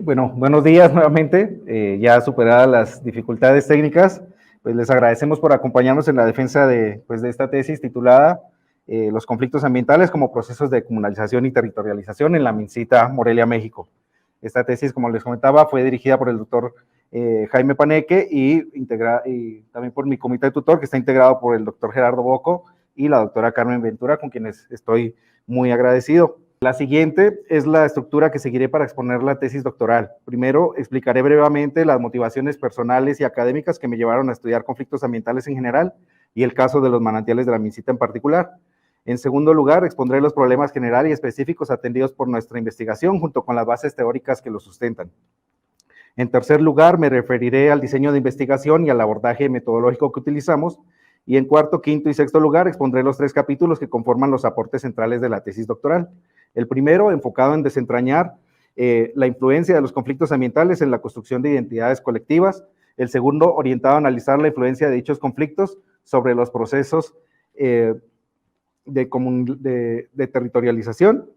Bueno, buenos días nuevamente. Ya superadas las dificultades técnicas, pues les agradecemos por acompañarnos en la defensa de esta tesis titulada Los conflictos ambientales como procesos de comunalización y territorialización en la MinCita Morelia, México. Esta tesis, como les comentaba, fue dirigida por el doctor Jaime Paneque y también por mi comité tutor, que está integrado por el doctor Gerardo Boco y la doctora Carmen Ventura, con quienes estoy muy agradecido. La siguiente es la estructura que seguiré para exponer la tesis doctoral. Primero, explicaré brevemente las motivaciones personales y académicas que me llevaron a estudiar conflictos ambientales en general y el caso de los manantiales de la MinCita en particular. En segundo lugar, expondré los problemas generales y específicos atendidos por nuestra investigación junto con las bases teóricas que lo sustentan. En tercer lugar, me referiré al diseño de investigación y al abordaje metodológico que utilizamos. Y en cuarto, quinto y sexto lugar, expondré los 3 capítulos que conforman los aportes centrales de la tesis doctoral. El primero, enfocado en desentrañar la influencia de los conflictos ambientales en la construcción de identidades colectivas. El segundo, orientado a analizar la influencia de dichos conflictos sobre los procesos de territorialización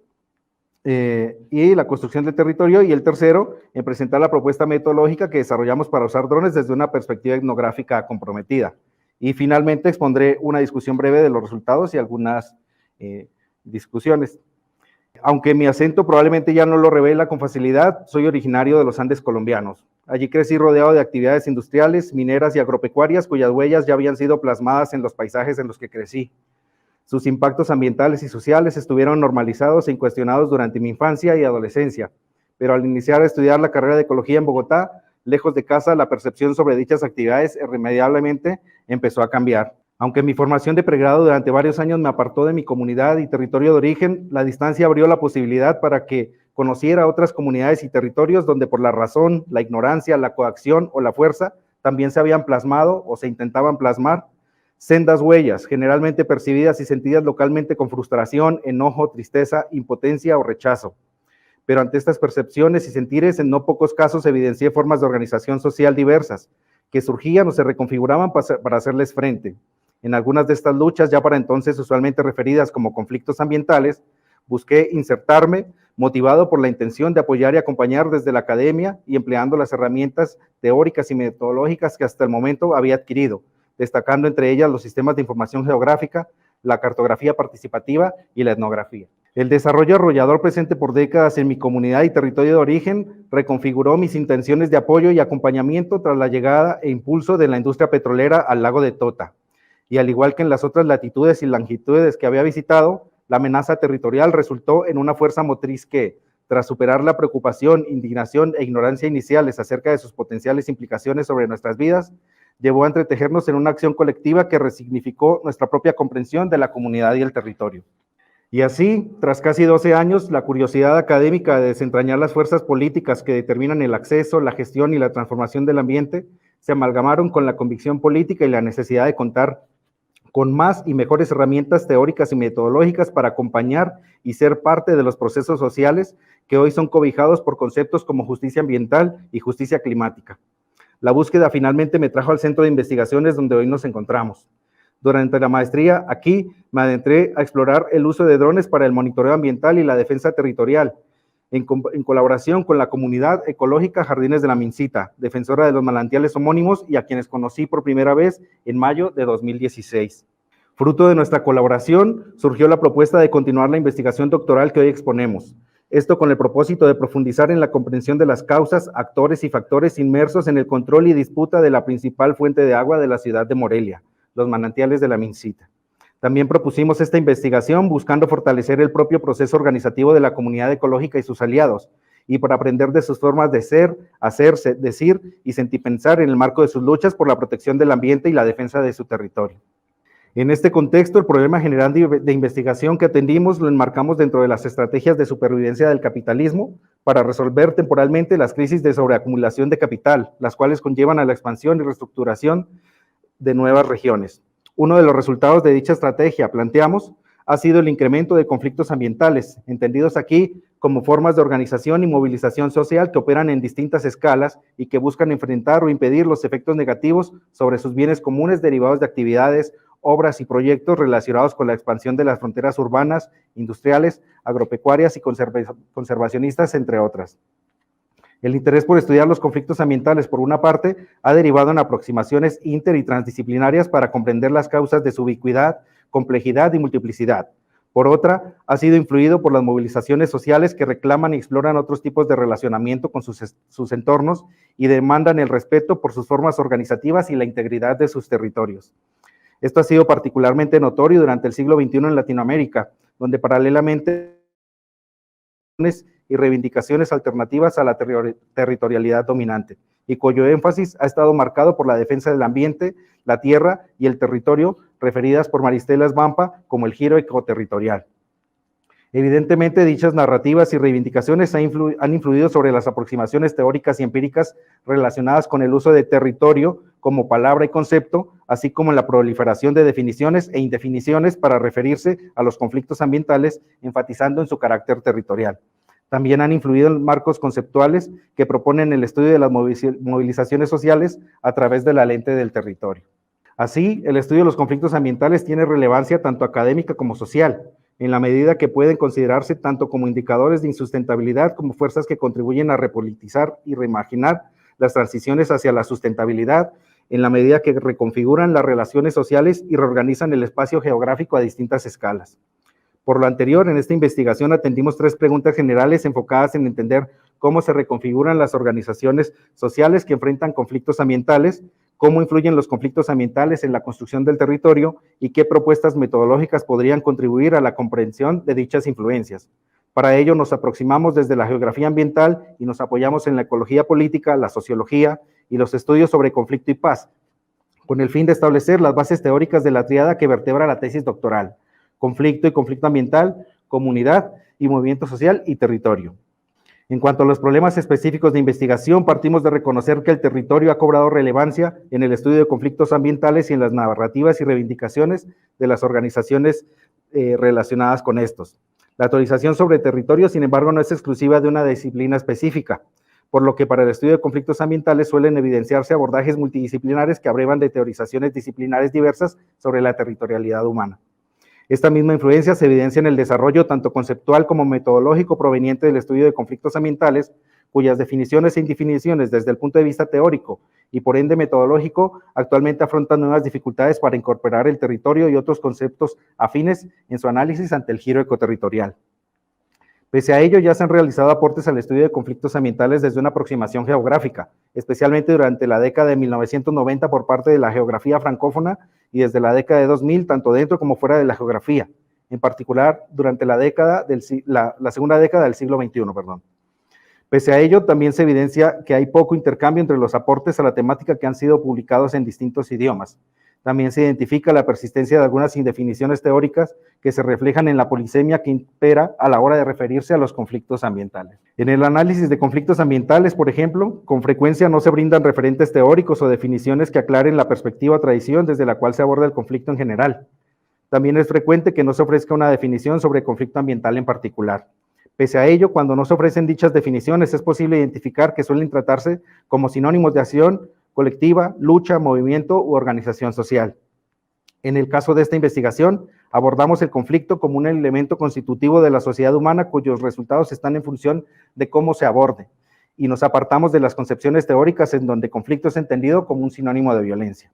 y la construcción del territorio. Y el tercero, en presentar la propuesta metodológica que desarrollamos para usar drones desde una perspectiva etnográfica comprometida. Y finalmente expondré una discusión breve de los resultados y algunas discusiones. Aunque mi acento probablemente ya no lo revela con facilidad, soy originario de los Andes colombianos. Allí crecí rodeado de actividades industriales, mineras y agropecuarias cuyas huellas ya habían sido plasmadas en los paisajes en los que crecí. Sus impactos ambientales y sociales estuvieron normalizados e incuestionados durante mi infancia y adolescencia, pero al iniciar a estudiar la carrera de ecología en Bogotá, lejos de casa, la percepción sobre dichas actividades irremediablemente empezó a cambiar. Aunque mi formación de pregrado durante varios años me apartó de mi comunidad y territorio de origen, la distancia abrió la posibilidad para que conociera otras comunidades y territorios donde por la razón, la ignorancia, la coacción o la fuerza también se habían plasmado o se intentaban plasmar sendas huellas, generalmente percibidas y sentidas localmente con frustración, enojo, tristeza, impotencia o rechazo. Pero ante estas percepciones y sentires, en no pocos casos evidencié formas de organización social diversas, que surgían o se reconfiguraban para hacerles frente. En algunas de estas luchas, ya para entonces usualmente referidas como conflictos ambientales, busqué insertarme, motivado por la intención de apoyar y acompañar desde la academia y empleando las herramientas teóricas y metodológicas que hasta el momento había adquirido, destacando entre ellas los sistemas de información geográfica, la cartografía participativa y la etnografía. El desarrollo arrollador presente por décadas en mi comunidad y territorio de origen reconfiguró mis intenciones de apoyo y acompañamiento tras la llegada e impulso de la industria petrolera al lago de Tota. Y al igual que en las otras latitudes y longitudes que había visitado, la amenaza territorial resultó en una fuerza motriz que, tras superar la preocupación, indignación e ignorancia iniciales acerca de sus potenciales implicaciones sobre nuestras vidas, llevó a entretejernos en una acción colectiva que resignificó nuestra propia comprensión de la comunidad y el territorio. Y así, tras casi 12 años, la curiosidad académica de desentrañar las fuerzas políticas que determinan el acceso, la gestión y la transformación del ambiente se amalgamaron con la convicción política y la necesidad de contar con más y mejores herramientas teóricas y metodológicas para acompañar y ser parte de los procesos sociales que hoy son cobijados por conceptos como justicia ambiental y justicia climática. La búsqueda finalmente me trajo al centro de investigaciones donde hoy nos encontramos. Durante la maestría aquí me adentré a explorar el uso de drones para el monitoreo ambiental y la defensa territorial, en colaboración con la comunidad ecológica Jardines de la MinCita, defensora de los manantiales homónimos y a quienes conocí por primera vez en mayo de 2016. Fruto de nuestra colaboración surgió la propuesta de continuar la investigación doctoral que hoy exponemos. Esto con el propósito de profundizar en la comprensión de las causas, actores y factores inmersos en el control y disputa de la principal fuente de agua de la ciudad de Morelia, los manantiales de la MinCita. También propusimos esta investigación buscando fortalecer el propio proceso organizativo de la comunidad ecológica y sus aliados, y para aprender de sus formas de ser, hacer, decir y sentipensar en el marco de sus luchas por la protección del ambiente y la defensa de su territorio. En este contexto, el problema general de investigación que atendimos lo enmarcamos dentro de las estrategias de supervivencia del capitalismo para resolver temporalmente las crisis de sobreacumulación de capital, las cuales conllevan a la expansión y reestructuración de nuevas regiones. Uno de los resultados de dicha estrategia, planteamos, ha sido el incremento de conflictos ambientales, entendidos aquí como formas de organización y movilización social que operan en distintas escalas y que buscan enfrentar o impedir los efectos negativos sobre sus bienes comunes derivados de actividades, obras y proyectos relacionados con la expansión de las fronteras urbanas, industriales, agropecuarias y conservacionistas, entre otras. El interés por estudiar los conflictos ambientales, por una parte, ha derivado en aproximaciones inter y transdisciplinarias para comprender las causas de su ubicuidad, complejidad y multiplicidad. Por otra, ha sido influido por las movilizaciones sociales que reclaman y exploran otros tipos de relacionamiento con sus entornos y demandan el respeto por sus formas organizativas y la integridad de sus territorios. Esto ha sido particularmente notorio durante el siglo XXI en Latinoamérica, donde paralelamente y reivindicaciones alternativas a la territorialidad dominante, y cuyo énfasis ha estado marcado por la defensa del ambiente, la tierra y el territorio, referidas por Maristela Svampa como el giro ecoterritorial. Evidentemente, dichas narrativas y reivindicaciones han influido sobre las aproximaciones teóricas y empíricas relacionadas con el uso de territorio como palabra y concepto, así como en la proliferación de definiciones e indefiniciones para referirse a los conflictos ambientales, enfatizando en su carácter territorial. También han influido en marcos conceptuales que proponen el estudio de las movilizaciones sociales a través de la lente del territorio. Así, el estudio de los conflictos ambientales tiene relevancia tanto académica como social, en la medida que pueden considerarse tanto como indicadores de insustentabilidad como fuerzas que contribuyen a repolitizar y reimaginar las transiciones hacia la sustentabilidad, en la medida que reconfiguran las relaciones sociales y reorganizan el espacio geográfico a distintas escalas. Por lo anterior, en esta investigación atendimos 3 preguntas generales enfocadas en entender cómo se reconfiguran las organizaciones sociales que enfrentan conflictos ambientales, cómo influyen los conflictos ambientales en la construcción del territorio y qué propuestas metodológicas podrían contribuir a la comprensión de dichas influencias. Para ello nos aproximamos desde la geografía ambiental y nos apoyamos en la ecología política, la sociología y los estudios sobre conflicto y paz, con el fin de establecer las bases teóricas de la tríada que vertebra la tesis doctoral: conflicto y conflicto ambiental, comunidad y movimiento social y territorio. En cuanto a los problemas específicos de investigación, partimos de reconocer que el territorio ha cobrado relevancia en el estudio de conflictos ambientales y en las narrativas y reivindicaciones de las organizaciones relacionadas con estos. La teorización sobre territorio, sin embargo, no es exclusiva de una disciplina específica, por lo que para el estudio de conflictos ambientales suelen evidenciarse abordajes multidisciplinares que abrevan de teorizaciones disciplinares diversas sobre la territorialidad humana. Esta misma influencia se evidencia en el desarrollo tanto conceptual como metodológico proveniente del estudio de conflictos ambientales, cuyas definiciones e indefiniciones desde el punto de vista teórico y por ende metodológico actualmente afrontan nuevas dificultades para incorporar el territorio y otros conceptos afines en su análisis ante el giro ecoterritorial. Pese a ello, ya se han realizado aportes al estudio de conflictos ambientales desde una aproximación geográfica, especialmente durante la década de 1990 por parte de la geografía francófona y desde la década de 2000, tanto dentro como fuera de la geografía, en particular durante la segunda década del siglo XXI. Pese a ello, también se evidencia que hay poco intercambio entre los aportes a la temática que han sido publicados en distintos idiomas. También se identifica la persistencia de algunas indefiniciones teóricas que se reflejan en la polisemia que impera a la hora de referirse a los conflictos ambientales. En el análisis de conflictos ambientales, por ejemplo, con frecuencia no se brindan referentes teóricos o definiciones que aclaren la perspectiva o tradición desde la cual se aborda el conflicto en general. También es frecuente que no se ofrezca una definición sobre conflicto ambiental en particular. Pese a ello, cuando no se ofrecen dichas definiciones, es posible identificar que suelen tratarse como sinónimos de acción colectiva, lucha, movimiento u organización social. En el caso de esta investigación, abordamos el conflicto como un elemento constitutivo de la sociedad humana cuyos resultados están en función de cómo se aborde, y nos apartamos de las concepciones teóricas en donde conflicto es entendido como un sinónimo de violencia.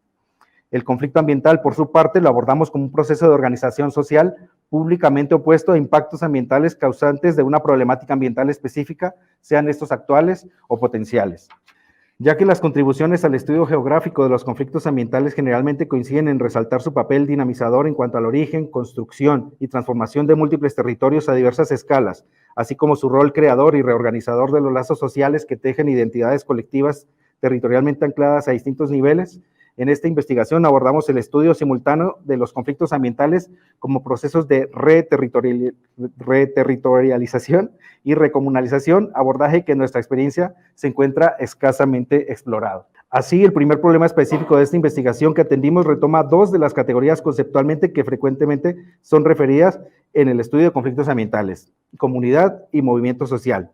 El conflicto ambiental, por su parte, lo abordamos como un proceso de organización social públicamente opuesto a impactos ambientales causantes de una problemática ambiental específica, sean estos actuales o potenciales. Ya que las contribuciones al estudio geográfico de los conflictos ambientales generalmente coinciden en resaltar su papel dinamizador en cuanto al origen, construcción y transformación de múltiples territorios a diversas escalas, así como su rol creador y reorganizador de los lazos sociales que tejen identidades colectivas territorialmente ancladas a distintos niveles. En esta investigación abordamos el estudio simultáneo de los conflictos ambientales como procesos de reterritorialización y recomunalización, abordaje que en nuestra experiencia se encuentra escasamente explorado. Así, el primer problema específico de esta investigación que atendimos retoma 2 de las categorías conceptualmente que frecuentemente son referidas en el estudio de conflictos ambientales: comunidad y movimiento social.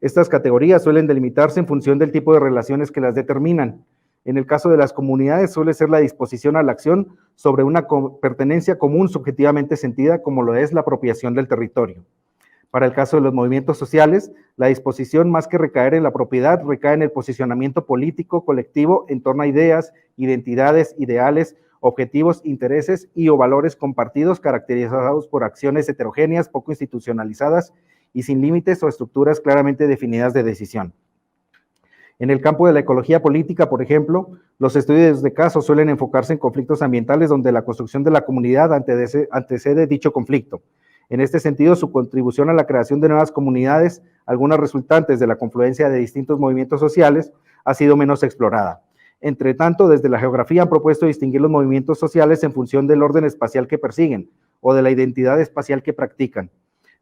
Estas categorías suelen delimitarse en función del tipo de relaciones que las determinan. En el caso de las comunidades suele ser la disposición a la acción sobre una pertenencia común subjetivamente sentida, como lo es la apropiación del territorio. Para el caso de los movimientos sociales, la disposición, más que recaer en la propiedad, recae en el posicionamiento político colectivo en torno a ideas, identidades, ideales, objetivos, intereses y o valores compartidos caracterizados por acciones heterogéneas, poco institucionalizadas y sin límites o estructuras claramente definidas de decisión. En el campo de la ecología política, por ejemplo, los estudios de caso suelen enfocarse en conflictos ambientales donde la construcción de la comunidad antecede dicho conflicto. En este sentido, su contribución a la creación de nuevas comunidades, algunas resultantes de la confluencia de distintos movimientos sociales, ha sido menos explorada. Entre tanto, desde la geografía han propuesto distinguir los movimientos sociales en función del orden espacial que persiguen o de la identidad espacial que practican,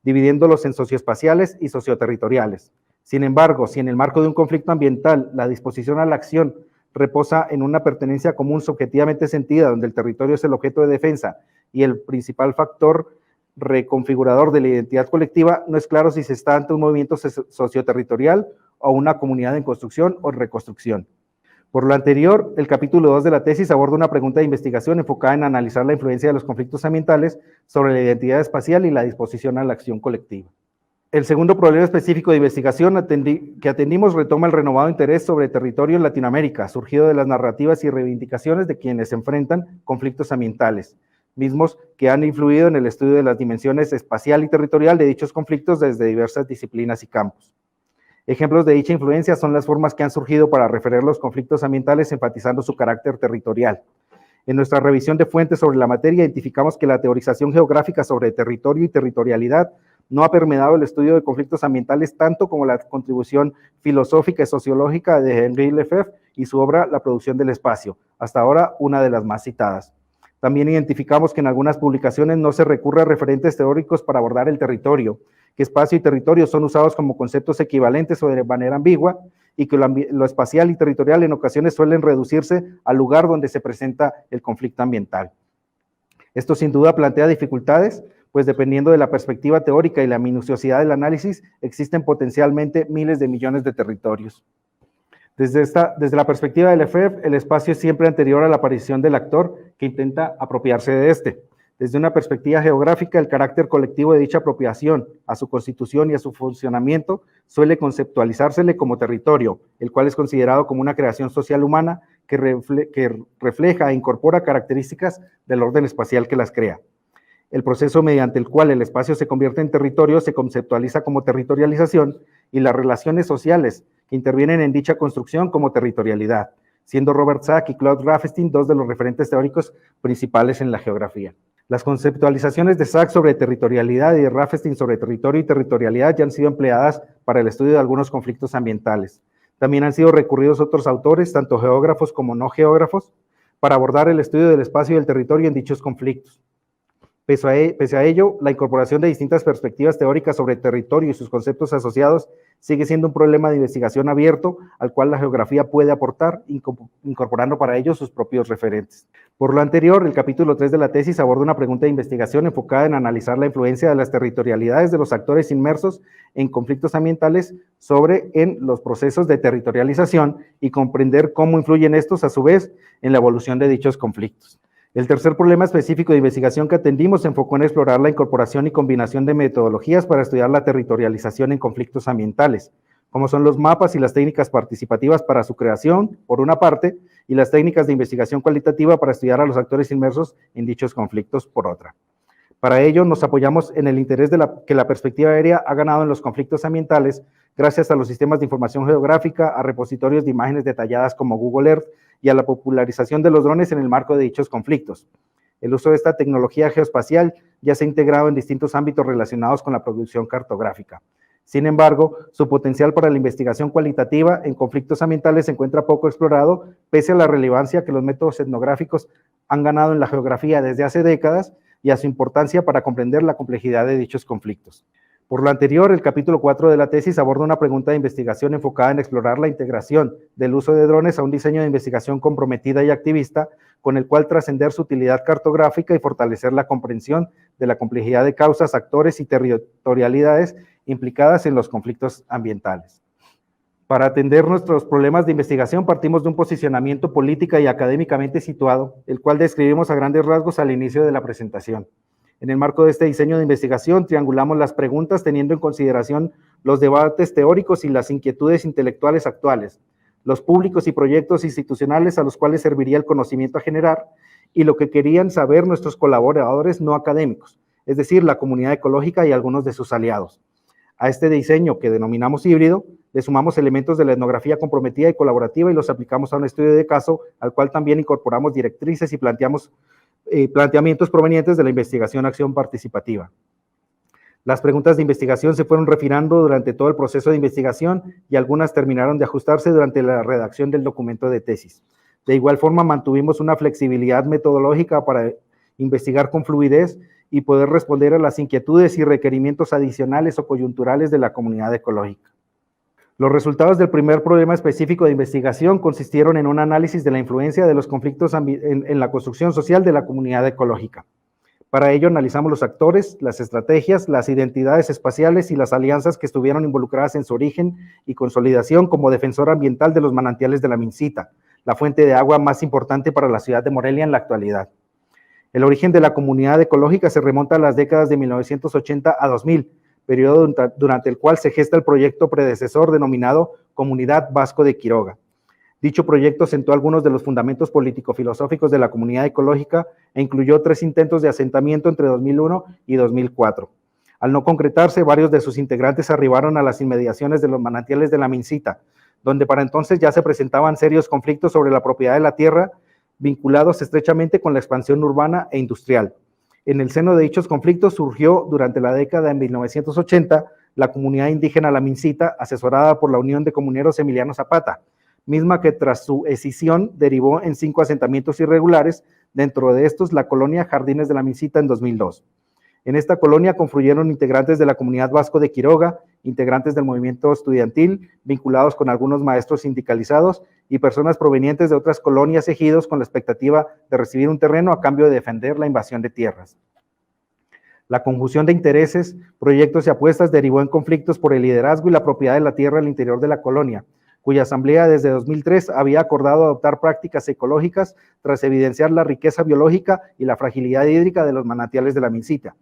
dividiéndolos en socioespaciales y socioterritoriales. Sin embargo, si en el marco de un conflicto ambiental la disposición a la acción reposa en una pertenencia común subjetivamente sentida, donde el territorio es el objeto de defensa y el principal factor reconfigurador de la identidad colectiva, no es claro si se está ante un movimiento socioterritorial o una comunidad en construcción o reconstrucción. Por lo anterior, el capítulo 2 de la tesis aborda una pregunta de investigación enfocada en analizar la influencia de los conflictos ambientales sobre la identidad espacial y la disposición a la acción colectiva. El segundo problema específico de investigación que atendimos retoma el renovado interés sobre territorio en Latinoamérica, surgido de las narrativas y reivindicaciones de quienes enfrentan conflictos ambientales, mismos que han influido en el estudio de las dimensiones espacial y territorial de dichos conflictos desde diversas disciplinas y campos. Ejemplos de dicha influencia son las formas que han surgido para referir los conflictos ambientales enfatizando su carácter territorial. En nuestra revisión de fuentes sobre la materia identificamos que la teorización geográfica sobre territorio y territorialidad no ha permeado el estudio de conflictos ambientales tanto como la contribución filosófica y sociológica de Henri Lefebvre y su obra La producción del espacio, hasta ahora una de las más citadas. También identificamos que en algunas publicaciones no se recurre a referentes teóricos para abordar el territorio, que espacio y territorio son usados como conceptos equivalentes o de manera ambigua, y que lo espacial y territorial en ocasiones suelen reducirse al lugar donde se presenta el conflicto ambiental. Esto sin duda plantea dificultades, pues dependiendo de la perspectiva teórica y la minuciosidad del análisis, existen potencialmente miles de millones de territorios. Desde la perspectiva del Lefebvre, el espacio es siempre anterior a la aparición del actor que intenta apropiarse de este. Desde una perspectiva geográfica, el carácter colectivo de dicha apropiación, a su constitución y a su funcionamiento, suele conceptualizársele como territorio, el cual es considerado como una creación social humana que refleja e incorpora características del orden espacial que las crea. El proceso mediante el cual el espacio se convierte en territorio se conceptualiza como territorialización y las relaciones sociales que intervienen en dicha construcción como territorialidad, siendo Robert Sack y Claude Rafestein dos de los referentes teóricos principales en la geografía. Las conceptualizaciones de Sack sobre territorialidad y de Rafestein sobre territorio y territorialidad ya han sido empleadas para el estudio de algunos conflictos ambientales. También han sido recurridos otros autores, tanto geógrafos como no geógrafos, para abordar el estudio del espacio y del territorio en dichos conflictos. Pese a ello, la incorporación de distintas perspectivas teóricas sobre territorio y sus conceptos asociados sigue siendo un problema de investigación abierto al cual la geografía puede aportar, incorporando para ello sus propios referentes. Por lo anterior, el capítulo 3 de la tesis aborda una pregunta de investigación enfocada en analizar la influencia de las territorialidades de los actores inmersos en conflictos ambientales en los procesos de territorialización y comprender cómo influyen estos, a su vez, en la evolución de dichos conflictos. El tercer problema específico de investigación que atendimos se enfocó en explorar la incorporación y combinación de metodologías para estudiar la territorialización en conflictos ambientales, como son los mapas y las técnicas participativas para su creación, por una parte, y las técnicas de investigación cualitativa para estudiar a los actores inmersos en dichos conflictos, por otra. Para ello, nos apoyamos en el interés que la perspectiva aérea ha ganado en los conflictos ambientales gracias a los sistemas de información geográfica, a repositorios de imágenes detalladas como Google Earth y a la popularización de los drones en el marco de dichos conflictos. El uso de esta tecnología geoespacial ya se ha integrado en distintos ámbitos relacionados con la producción cartográfica. Sin embargo, su potencial para la investigación cualitativa en conflictos ambientales se encuentra poco explorado, pese a la relevancia que los métodos etnográficos han ganado en la geografía desde hace décadas y a su importancia para comprender la complejidad de dichos conflictos. Por lo anterior, el capítulo 4 de la tesis aborda una pregunta de investigación enfocada en explorar la integración del uso de drones a un diseño de investigación comprometida y activista, con el cual trascender su utilidad cartográfica y fortalecer la comprensión de la complejidad de causas, actores y territorialidades implicadas en los conflictos ambientales. Para atender nuestros problemas de investigación partimos de un posicionamiento política y académicamente situado, el cual describimos a grandes rasgos al inicio de la presentación. En el marco de este diseño de investigación, triangulamos las preguntas teniendo en consideración los debates teóricos y las inquietudes intelectuales actuales, los públicos y proyectos institucionales a los cuales serviría el conocimiento a generar y lo que querían saber nuestros colaboradores no académicos, es decir, la comunidad ecológica y algunos de sus aliados. A este diseño, que denominamos híbrido, le sumamos elementos de la etnografía comprometida y colaborativa y los aplicamos a un estudio de caso, al cual también incorporamos directrices y planteamientos provenientes de la investigación-acción participativa. Las preguntas de investigación se fueron refinando durante todo el proceso de investigación y algunas terminaron de ajustarse durante la redacción del documento de tesis. De igual forma, mantuvimos una flexibilidad metodológica para investigar con fluidez y poder responder a las inquietudes y requerimientos adicionales o coyunturales de la comunidad ecológica. Los resultados del primer problema específico de investigación consistieron en un análisis de la influencia de los conflictos en la construcción social de la comunidad ecológica. Para ello analizamos los actores, las estrategias, las identidades espaciales y las alianzas que estuvieron involucradas en su origen y consolidación como defensor ambiental de los manantiales de la Mincita, la fuente de agua más importante para la ciudad de Morelia en la actualidad. El origen de la comunidad ecológica se remonta a las décadas de 1980 a 2000, periodo durante el cual se gesta el proyecto predecesor denominado Comunidad Vasco de Quiroga. Dicho proyecto sentó algunos de los fundamentos político-filosóficos de la comunidad ecológica e incluyó 3 intentos de asentamiento entre 2001 y 2004. Al no concretarse, varios de sus integrantes arribaron a las inmediaciones de los manantiales de la Mincita, donde para entonces ya se presentaban serios conflictos sobre la propiedad de la tierra, vinculados estrechamente con la expansión urbana e industrial. En el seno de dichos conflictos surgió durante la década de 1980 la comunidad indígena La Mincita, asesorada por la Unión de Comuneros Emiliano Zapata, misma que tras su escisión derivó en 5 asentamientos irregulares, dentro de estos la colonia Jardines de la Mincita en 2002. En esta colonia confluyeron integrantes de la comunidad Vasco de Quiroga, integrantes del movimiento estudiantil, vinculados con algunos maestros sindicalizados y personas provenientes de otras colonias ejidos con la expectativa de recibir un terreno a cambio de defender la invasión de tierras. La conjunción de intereses, proyectos y apuestas derivó en conflictos por el liderazgo y la propiedad de la tierra al interior de la colonia, cuya asamblea desde 2003 había acordado adoptar prácticas ecológicas tras evidenciar la riqueza biológica y la fragilidad hídrica de los manantiales de la Mincita,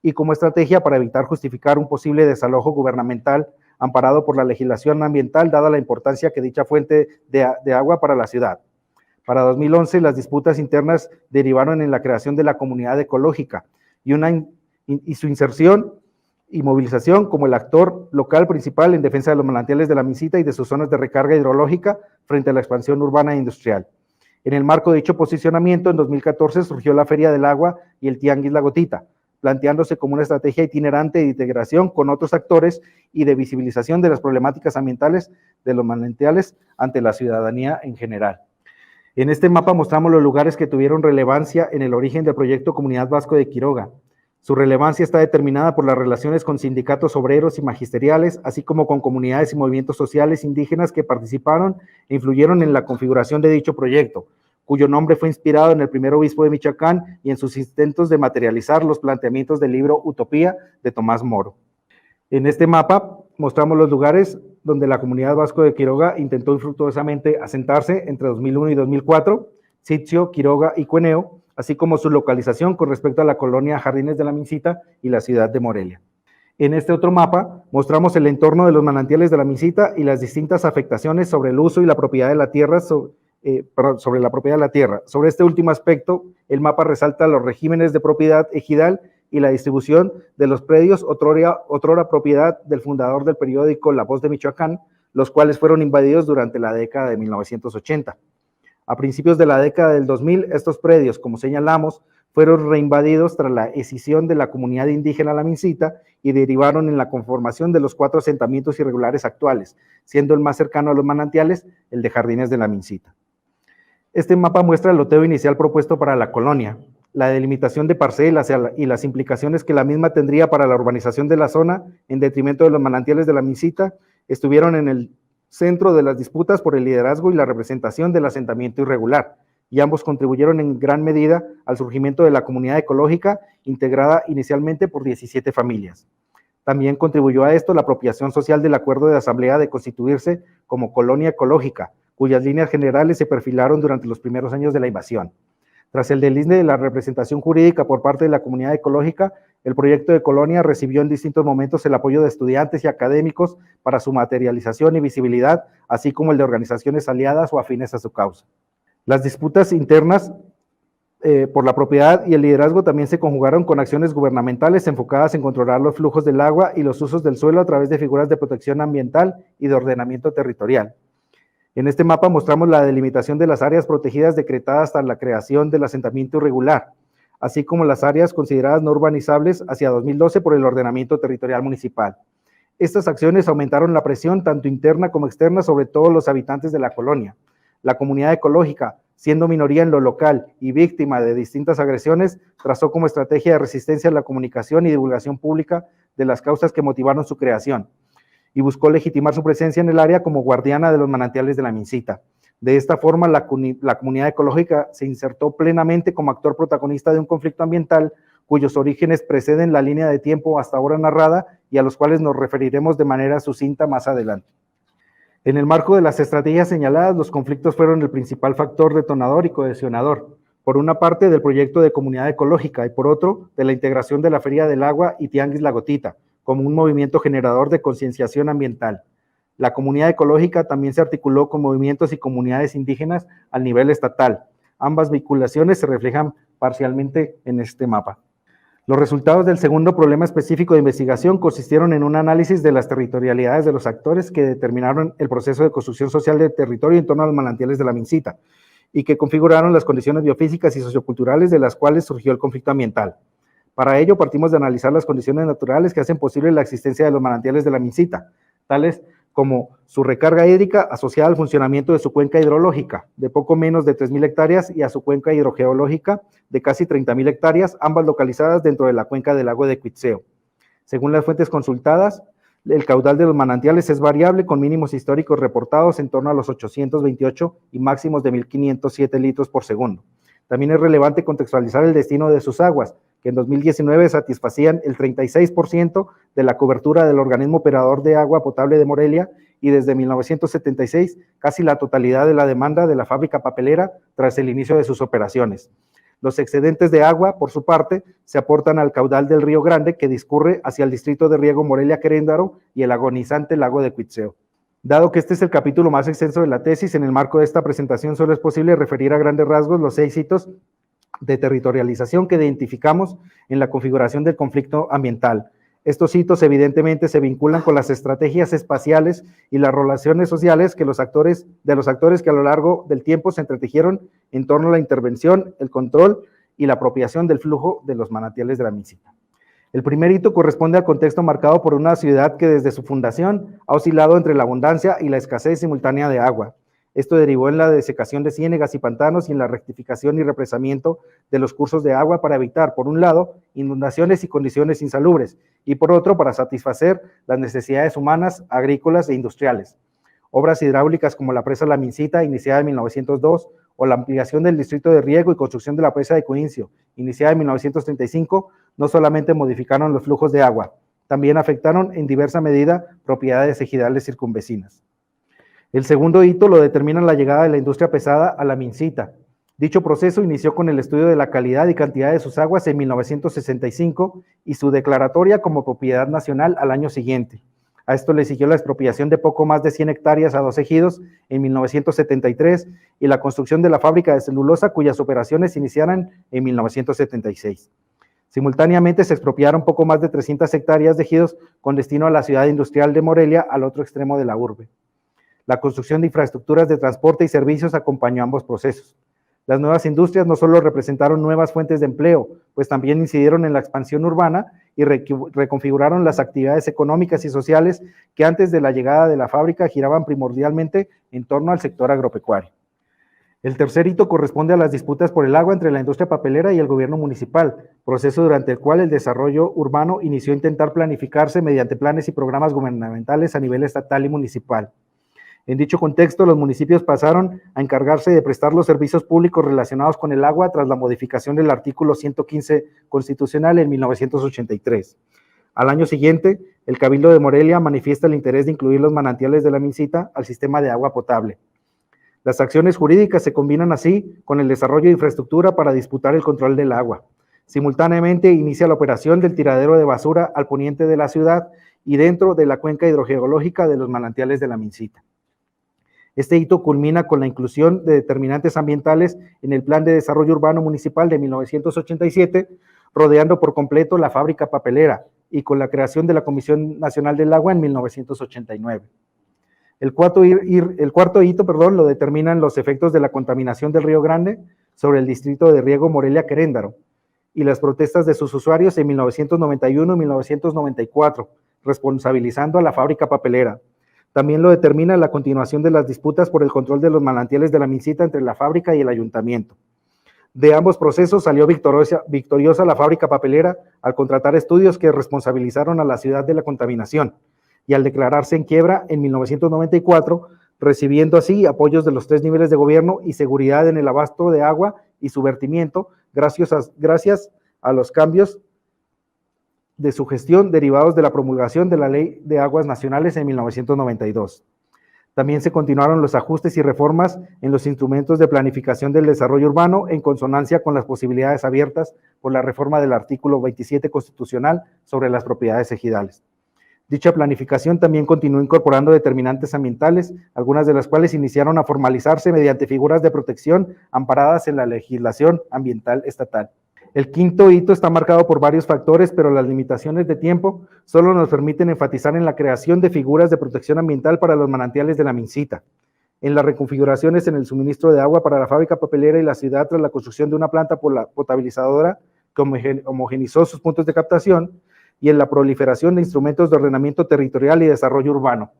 y como estrategia para evitar justificar un posible desalojo gubernamental amparado por la legislación ambiental, dada la importancia que dicha fuente de agua para la ciudad. Para 2011, las disputas internas derivaron en la creación de la comunidad ecológica y su inserción y movilización como el actor local principal en defensa de los manantiales de la Mincita y de sus zonas de recarga hidrológica frente a la expansión urbana e industrial. En el marco de dicho posicionamiento, en 2014 surgió la Feria del Agua y el Tianguis La Gotita, planteándose como una estrategia itinerante de integración con otros actores y de visibilización de las problemáticas ambientales de los manantiales ante la ciudadanía en general. En este mapa mostramos los lugares que tuvieron relevancia en el origen del proyecto Comunidad Vasco de Quiroga. Su relevancia está determinada por las relaciones con sindicatos obreros y magisteriales, así como con comunidades y movimientos sociales indígenas que participaron e influyeron en la configuración de dicho proyecto, cuyo nombre fue inspirado en el primer obispo de Michoacán y en sus intentos de materializar los planteamientos del libro Utopía de Tomás Moro. En este mapa mostramos los lugares donde la comunidad Vasco de Quiroga intentó infructuosamente asentarse entre 2001 y 2004, Sitio, Quiroga y Cueneo, así como su localización con respecto a la colonia Jardines de la Mincita y la ciudad de Morelia. En este otro mapa mostramos el entorno de los manantiales de la Mincita y las distintas afectaciones sobre el uso y la propiedad de la tierra, sobre la propiedad de la tierra. Sobre este último aspecto, el mapa resalta los regímenes de propiedad ejidal y la distribución de los predios otrora propiedad del fundador del periódico La Voz de Michoacán, los cuales fueron invadidos durante la década de 1980. A principios de la década del 2000, estos predios, como señalamos, fueron reinvadidos tras la escisión de la comunidad indígena La Mincita y derivaron en la conformación de los 4 asentamientos irregulares actuales, siendo el más cercano a los manantiales el de Jardines de la Mincita. Este mapa muestra el loteo inicial propuesto para la colonia, la delimitación de parcelas y las implicaciones que la misma tendría para la urbanización de la zona en detrimento de los manantiales de la Mincita, estuvieron en el centro de las disputas por el liderazgo y la representación del asentamiento irregular, y ambos contribuyeron en gran medida al surgimiento de la comunidad ecológica, integrada inicialmente por 17 familias. También contribuyó a esto la apropiación social del acuerdo de asamblea de constituirse como colonia ecológica, cuyas líneas generales se perfilaron durante los primeros años de la invasión. Tras el deslinde de la representación jurídica por parte de la comunidad ecológica, el proyecto de colonia recibió en distintos momentos el apoyo de estudiantes y académicos para su materialización y visibilidad, así como el de organizaciones aliadas o afines a su causa. Las disputas internas por la propiedad y el liderazgo también se conjugaron con acciones gubernamentales enfocadas en controlar los flujos del agua y los usos del suelo a través de figuras de protección ambiental y de ordenamiento territorial. En este mapa mostramos la delimitación de las áreas protegidas decretadas hasta la creación del asentamiento irregular, así como las áreas consideradas no urbanizables hacia 2012 por el ordenamiento territorial municipal. Estas acciones aumentaron la presión tanto interna como externa sobre todos los habitantes de la colonia. La comunidad ecológica, siendo minoría en lo local y víctima de distintas agresiones, trazó como estrategia de resistencia la comunicación y divulgación pública de las causas que motivaron su creación, y buscó legitimar su presencia en el área como guardiana de los manantiales de la Mincita. De esta forma, la comunidad ecológica se insertó plenamente como actor protagonista de un conflicto ambiental cuyos orígenes preceden la línea de tiempo hasta ahora narrada y a los cuales nos referiremos de manera sucinta más adelante. En el marco de las estrategias señaladas, los conflictos fueron el principal factor detonador y cohesionador, por una parte del proyecto de comunidad ecológica y por otro de la integración de la Feria del Agua y Tianguis La Gotita, como un movimiento generador de concienciación ambiental. La comunidad ecológica también se articuló con movimientos y comunidades indígenas al nivel estatal. Ambas vinculaciones se reflejan parcialmente en este mapa. Los resultados del segundo problema específico de investigación consistieron en un análisis de las territorialidades de los actores que determinaron el proceso de construcción social del territorio en torno a los manantiales de la Mincita y que configuraron las condiciones biofísicas y socioculturales de las cuales surgió el conflicto ambiental. Para ello partimos de analizar las condiciones naturales que hacen posible la existencia de los manantiales de la Mincita, tales como su recarga hídrica asociada al funcionamiento de su cuenca hidrológica, de poco menos de 3.000 hectáreas, y a su cuenca hidrogeológica, de casi 30.000 hectáreas, ambas localizadas dentro de la cuenca del lago de Cuitzeo. Según las fuentes consultadas, el caudal de los manantiales es variable, con mínimos históricos reportados en torno a los 828 y máximos de 1.507 litros por segundo. También es relevante contextualizar el destino de sus aguas, que en 2019 satisfacían el 36% de la cobertura del organismo operador de agua potable de Morelia y desde 1976 casi la totalidad de la demanda de la fábrica papelera tras el inicio de sus operaciones. Los excedentes de agua, por su parte, se aportan al caudal del Río Grande que discurre hacia el distrito de riego Morelia-Queréndaro y el agonizante lago de Cuitzeo. Dado que este es el capítulo más extenso de la tesis, en el marco de esta presentación solo es posible referir a grandes rasgos los 6 hitos de territorialización que identificamos en la configuración del conflicto ambiental. Estos hitos evidentemente se vinculan con las estrategias espaciales y las relaciones sociales que los actores que a lo largo del tiempo se entretejieron en torno a la intervención, el control y la apropiación del flujo de los manantiales de la Mincita. El primer hito corresponde al contexto marcado por una ciudad que desde su fundación ha oscilado entre la abundancia y la escasez simultánea de agua. Esto derivó en la desecación de ciénegas y pantanos y en la rectificación y represamiento de los cursos de agua para evitar, por un lado, inundaciones y condiciones insalubres, y por otro, para satisfacer las necesidades humanas, agrícolas e industriales. Obras hidráulicas como la presa La Mincita, iniciada en 1902, o la ampliación del distrito de riego y construcción de la presa de Coincio, iniciada en 1935, no solamente modificaron los flujos de agua, también afectaron en diversa medida propiedades ejidales circunvecinas. El segundo hito lo determina la llegada de la industria pesada a la Mincita. Dicho proceso inició con el estudio de la calidad y cantidad de sus aguas en 1965 y su declaratoria como propiedad nacional al año siguiente. A esto le siguió la expropiación de poco más de 100 hectáreas a 2 ejidos en 1973 y la construcción de la fábrica de celulosa cuyas operaciones iniciaron en 1976. Simultáneamente se expropiaron poco más de 300 hectáreas de ejidos con destino a la ciudad industrial de Morelia, al otro extremo de la urbe. La construcción de infraestructuras de transporte y servicios acompañó ambos procesos. Las nuevas industrias no solo representaron nuevas fuentes de empleo, pues también incidieron en la expansión urbana y reconfiguraron las actividades económicas y sociales que antes de la llegada de la fábrica giraban primordialmente en torno al sector agropecuario. El tercer hito corresponde a las disputas por el agua entre la industria papelera y el gobierno municipal, proceso durante el cual el desarrollo urbano inició a intentar planificarse mediante planes y programas gubernamentales a nivel estatal y municipal. En dicho contexto, los municipios pasaron a encargarse de prestar los servicios públicos relacionados con el agua tras la modificación del artículo 115 constitucional en 1983. Al año siguiente, el Cabildo de Morelia manifiesta el interés de incluir los manantiales de la Mincita al sistema de agua potable. Las acciones jurídicas se combinan así con el desarrollo de infraestructura para disputar el control del agua. Simultáneamente inicia la operación del tiradero de basura al poniente de la ciudad y dentro de la cuenca hidrogeológica de los manantiales de la Mincita. Este hito culmina con la inclusión de determinantes ambientales en el Plan de Desarrollo Urbano Municipal de 1987, rodeando por completo la fábrica papelera y con la creación de la Comisión Nacional del Agua en 1989. El cuarto hito lo determinan los efectos de la contaminación del Río Grande sobre el distrito de riego Morelia-Queréndaro y las protestas de sus usuarios en 1991 y 1994, responsabilizando a la fábrica papelera. También lo determina la continuación de las disputas por el control de los manantiales de la Mincita entre la fábrica y el ayuntamiento. De ambos procesos salió victoriosa la fábrica papelera al contratar estudios que responsabilizaron a la ciudad de la contaminación y al declararse en quiebra en 1994, recibiendo así apoyos de los 3 niveles de gobierno y seguridad en el abasto de agua y su vertimiento, gracias a los cambios de su gestión derivados de la promulgación de la Ley de Aguas Nacionales en 1992. También se continuaron los ajustes y reformas en los instrumentos de planificación del desarrollo urbano en consonancia con las posibilidades abiertas por la reforma del artículo 27 constitucional sobre las propiedades ejidales. Dicha planificación también continuó incorporando determinantes ambientales, algunas de las cuales iniciaron a formalizarse mediante figuras de protección amparadas en la legislación ambiental estatal. El quinto hito está marcado por varios factores, pero las limitaciones de tiempo solo nos permiten enfatizar en la creación de figuras de protección ambiental para los manantiales de la Mincita, en las reconfiguraciones en el suministro de agua para la fábrica papelera y la ciudad tras la construcción de una planta potabilizadora que homogenizó sus puntos de captación, y en la proliferación de instrumentos de ordenamiento territorial y desarrollo urbano.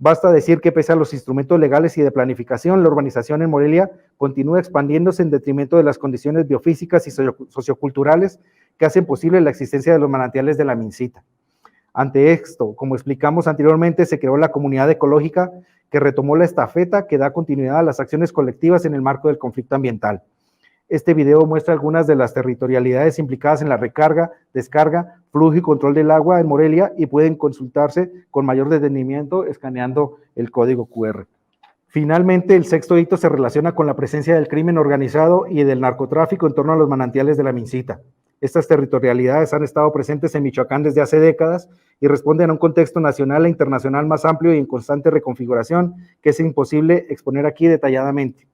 Basta decir que pese a los instrumentos legales y de planificación, la urbanización en Morelia continúa expandiéndose en detrimento de las condiciones biofísicas y socioculturales que hacen posible la existencia de los manantiales de la Mincita. Ante esto, como explicamos anteriormente, se creó la comunidad ecológica que retomó la estafeta que da continuidad a las acciones colectivas en el marco del conflicto ambiental. Este video muestra algunas de las territorialidades implicadas en la recarga, descarga, flujo y control del agua en Morelia y pueden consultarse con mayor detenimiento escaneando el código QR. Finalmente, el sexto hito se relaciona con la presencia del crimen organizado y del narcotráfico en torno a los manantiales de la Mincita. Estas territorialidades han estado presentes en Michoacán desde hace décadas y responden a un contexto nacional e internacional más amplio y en constante reconfiguración que es imposible exponer aquí detalladamente.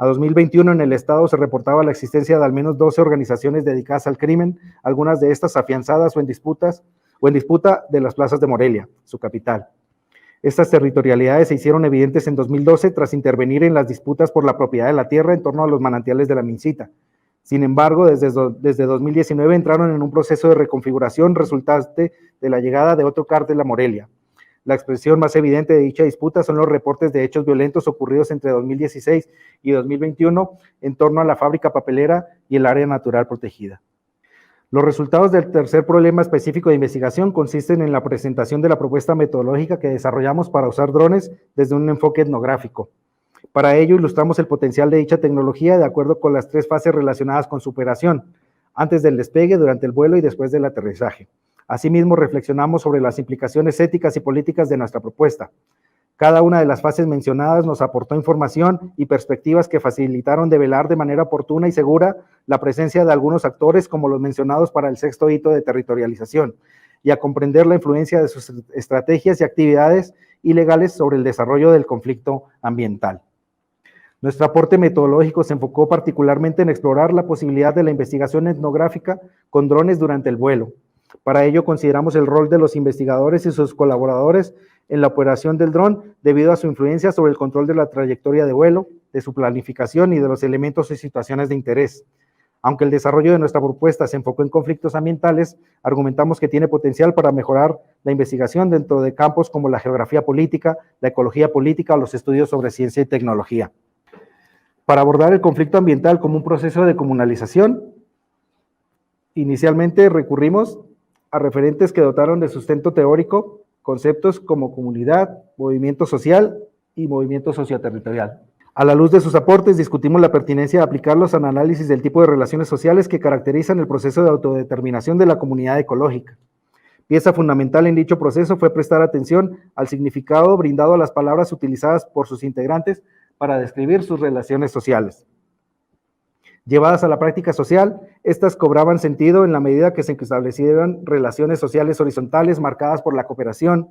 A 2021 en el estado se reportaba la existencia de al menos 12 organizaciones dedicadas al crimen, algunas de estas afianzadas o en disputa de las plazas de Morelia, su capital. Estas territorialidades se hicieron evidentes en 2012 tras intervenir en las disputas por la propiedad de la tierra en torno a los manantiales de la Mincita. Sin embargo, desde 2019 entraron en un proceso de reconfiguración resultante de la llegada de otro cártel a Morelia. La expresión más evidente de dicha disputa son los reportes de hechos violentos ocurridos entre 2016 y 2021 en torno a la fábrica papelera y el área natural protegida. Los resultados del tercer problema específico de investigación consisten en la presentación de la propuesta metodológica que desarrollamos para usar drones desde un enfoque etnográfico. Para ello ilustramos el potencial de dicha tecnología de acuerdo con las 3 fases relacionadas con su operación, antes del despegue, durante el vuelo y después del aterrizaje. Asimismo, reflexionamos sobre las implicaciones éticas y políticas de nuestra propuesta. Cada una de las fases mencionadas nos aportó información y perspectivas que facilitaron develar de manera oportuna y segura la presencia de algunos actores como los mencionados para el sexto hito de territorialización y a comprender la influencia de sus estrategias y actividades ilegales sobre el desarrollo del conflicto ambiental. Nuestro aporte metodológico se enfocó particularmente en explorar la posibilidad de la investigación etnográfica con drones durante el vuelo. Para ello consideramos el rol de los investigadores y sus colaboradores en la operación del dron debido a su influencia sobre el control de la trayectoria de vuelo, de su planificación y de los elementos y situaciones de interés. Aunque el desarrollo de nuestra propuesta se enfocó en conflictos ambientales, argumentamos que tiene potencial para mejorar la investigación dentro de campos como la geografía política, la ecología política o los estudios sobre ciencia y tecnología. Para abordar el conflicto ambiental como un proceso de comunalización, inicialmente recurrimos a referentes que dotaron de sustento teórico conceptos como comunidad, movimiento social y movimiento socioterritorial. A la luz de sus aportes, discutimos la pertinencia de aplicarlos al análisis del tipo de relaciones sociales que caracterizan el proceso de autodeterminación de la comunidad ecológica. Pieza fundamental en dicho proceso fue prestar atención al significado brindado a las palabras utilizadas por sus integrantes para describir sus relaciones sociales. Llevadas a la práctica social, estas cobraban sentido en la medida que se establecieran relaciones sociales horizontales marcadas por la cooperación,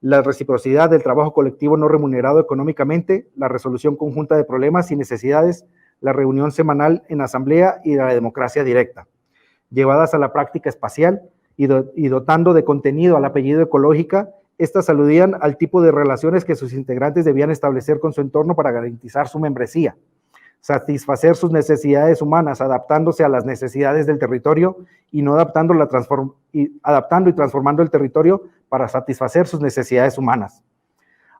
la reciprocidad del trabajo colectivo no remunerado económicamente, la resolución conjunta de problemas y necesidades, la reunión semanal en asamblea y la democracia directa. Llevadas a la práctica espacial y dotando de contenido al apellido ecológica, estas aludían al tipo de relaciones que sus integrantes debían establecer con su entorno para garantizar su membresía, satisfacer sus necesidades humanas, adaptándose a las necesidades del territorio y no adaptando y transformando el territorio para satisfacer sus necesidades humanas.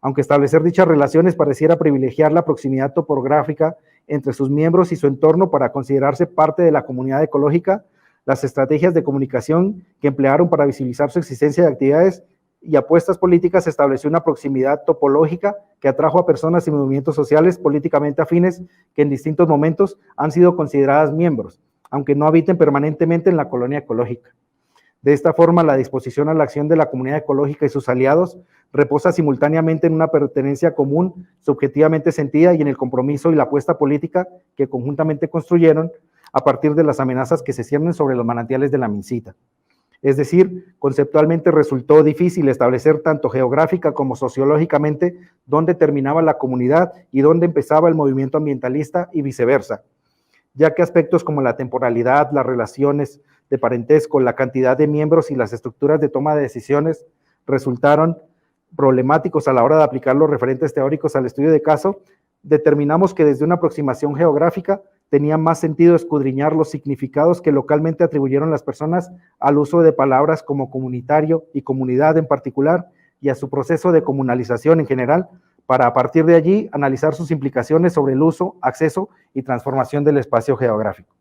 Aunque establecer dichas relaciones pareciera privilegiar la proximidad topográfica entre sus miembros y su entorno para considerarse parte de la comunidad ecológica, las estrategias de comunicación que emplearon para visibilizar su existencia de actividades y apuestas políticas estableció una proximidad topológica que atrajo a personas y movimientos sociales políticamente afines que en distintos momentos han sido consideradas miembros, aunque no habiten permanentemente en la colonia ecológica. De esta forma, la disposición a la acción de la comunidad ecológica y sus aliados reposa simultáneamente en una pertenencia común, subjetivamente sentida, y en el compromiso y la apuesta política que conjuntamente construyeron a partir de las amenazas que se ciernen sobre los manantiales de la Mincita. Es decir, conceptualmente resultó difícil establecer tanto geográfica como sociológicamente dónde terminaba la comunidad y dónde empezaba el movimiento ambientalista y viceversa, ya que aspectos como la temporalidad, las relaciones de parentesco, la cantidad de miembros y las estructuras de toma de decisiones resultaron problemáticos a la hora de aplicar los referentes teóricos al estudio de caso, determinamos que desde una aproximación geográfica tenía más sentido escudriñar los significados que localmente atribuyeron las personas al uso de palabras como comunitario y comunidad en particular y a su proceso de comunalización en general, para a partir de allí analizar sus implicaciones sobre el uso, acceso y transformación del espacio geográfico.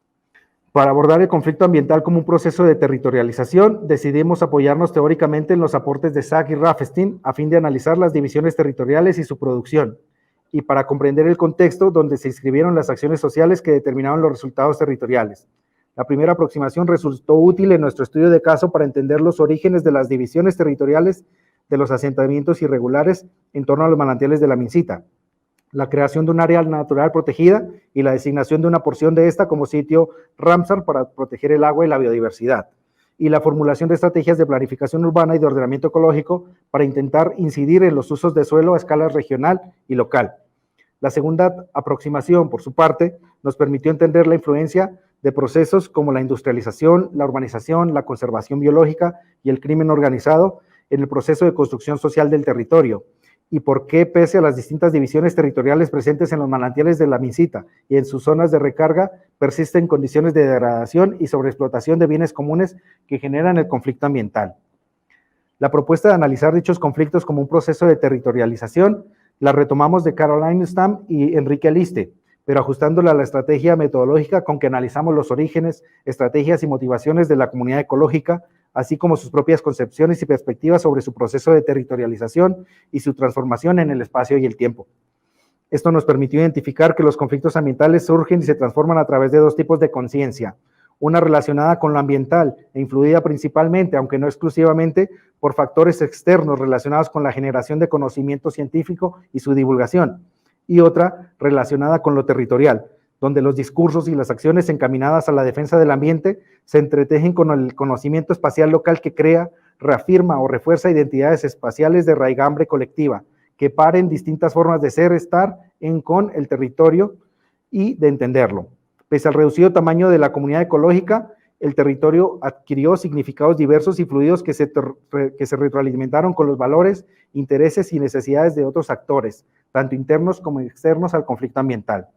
Para abordar el conflicto ambiental como un proceso de territorialización, decidimos apoyarnos teóricamente en los aportes de Sack y Rafestein a fin de analizar las divisiones territoriales y su producción, y para comprender el contexto donde se inscribieron las acciones sociales que determinaron los resultados territoriales. La primera aproximación resultó útil en nuestro estudio de caso para entender los orígenes de las divisiones territoriales de los asentamientos irregulares en torno a los manantiales de la Mincita, la creación de un área natural protegida y la designación de una porción de esta como sitio Ramsar para proteger el agua y la biodiversidad, y la formulación de estrategias de planificación urbana y de ordenamiento ecológico para intentar incidir en los usos de suelo a escala regional y local. La segunda aproximación, por su parte, nos permitió entender la influencia de procesos como la industrialización, la urbanización, la conservación biológica y el crimen organizado en el proceso de construcción social del territorio, y por qué, pese a las distintas divisiones territoriales presentes en los manantiales de la Mincita y en sus zonas de recarga, persisten condiciones de degradación y sobreexplotación de bienes comunes que generan el conflicto ambiental. La propuesta de analizar dichos conflictos como un proceso de territorialización la retomamos de Caroline Stamm y Enrique Aliste, pero ajustándola a la estrategia metodológica con que analizamos los orígenes, estrategias y motivaciones de la comunidad ecológica, así como sus propias concepciones y perspectivas sobre su proceso de territorialización y su transformación en el espacio y el tiempo. Esto nos permitió identificar que los conflictos ambientales surgen y se transforman a través de dos tipos de conciencia, una relacionada con lo ambiental e influida principalmente, aunque no exclusivamente, por factores externos relacionados con la generación de conocimiento científico y su divulgación, y otra relacionada con lo territorial, donde los discursos y las acciones encaminadas a la defensa del ambiente se entretejen con el conocimiento espacial local que crea, reafirma o refuerza identidades espaciales de raigambre colectiva, que paren distintas formas de ser, estar con el territorio y de entenderlo. Pese al reducido tamaño de la comunidad ecológica, el territorio adquirió significados diversos y fluidos que se retroalimentaron con los valores, intereses y necesidades de otros actores, tanto internos como externos al conflicto ambiental.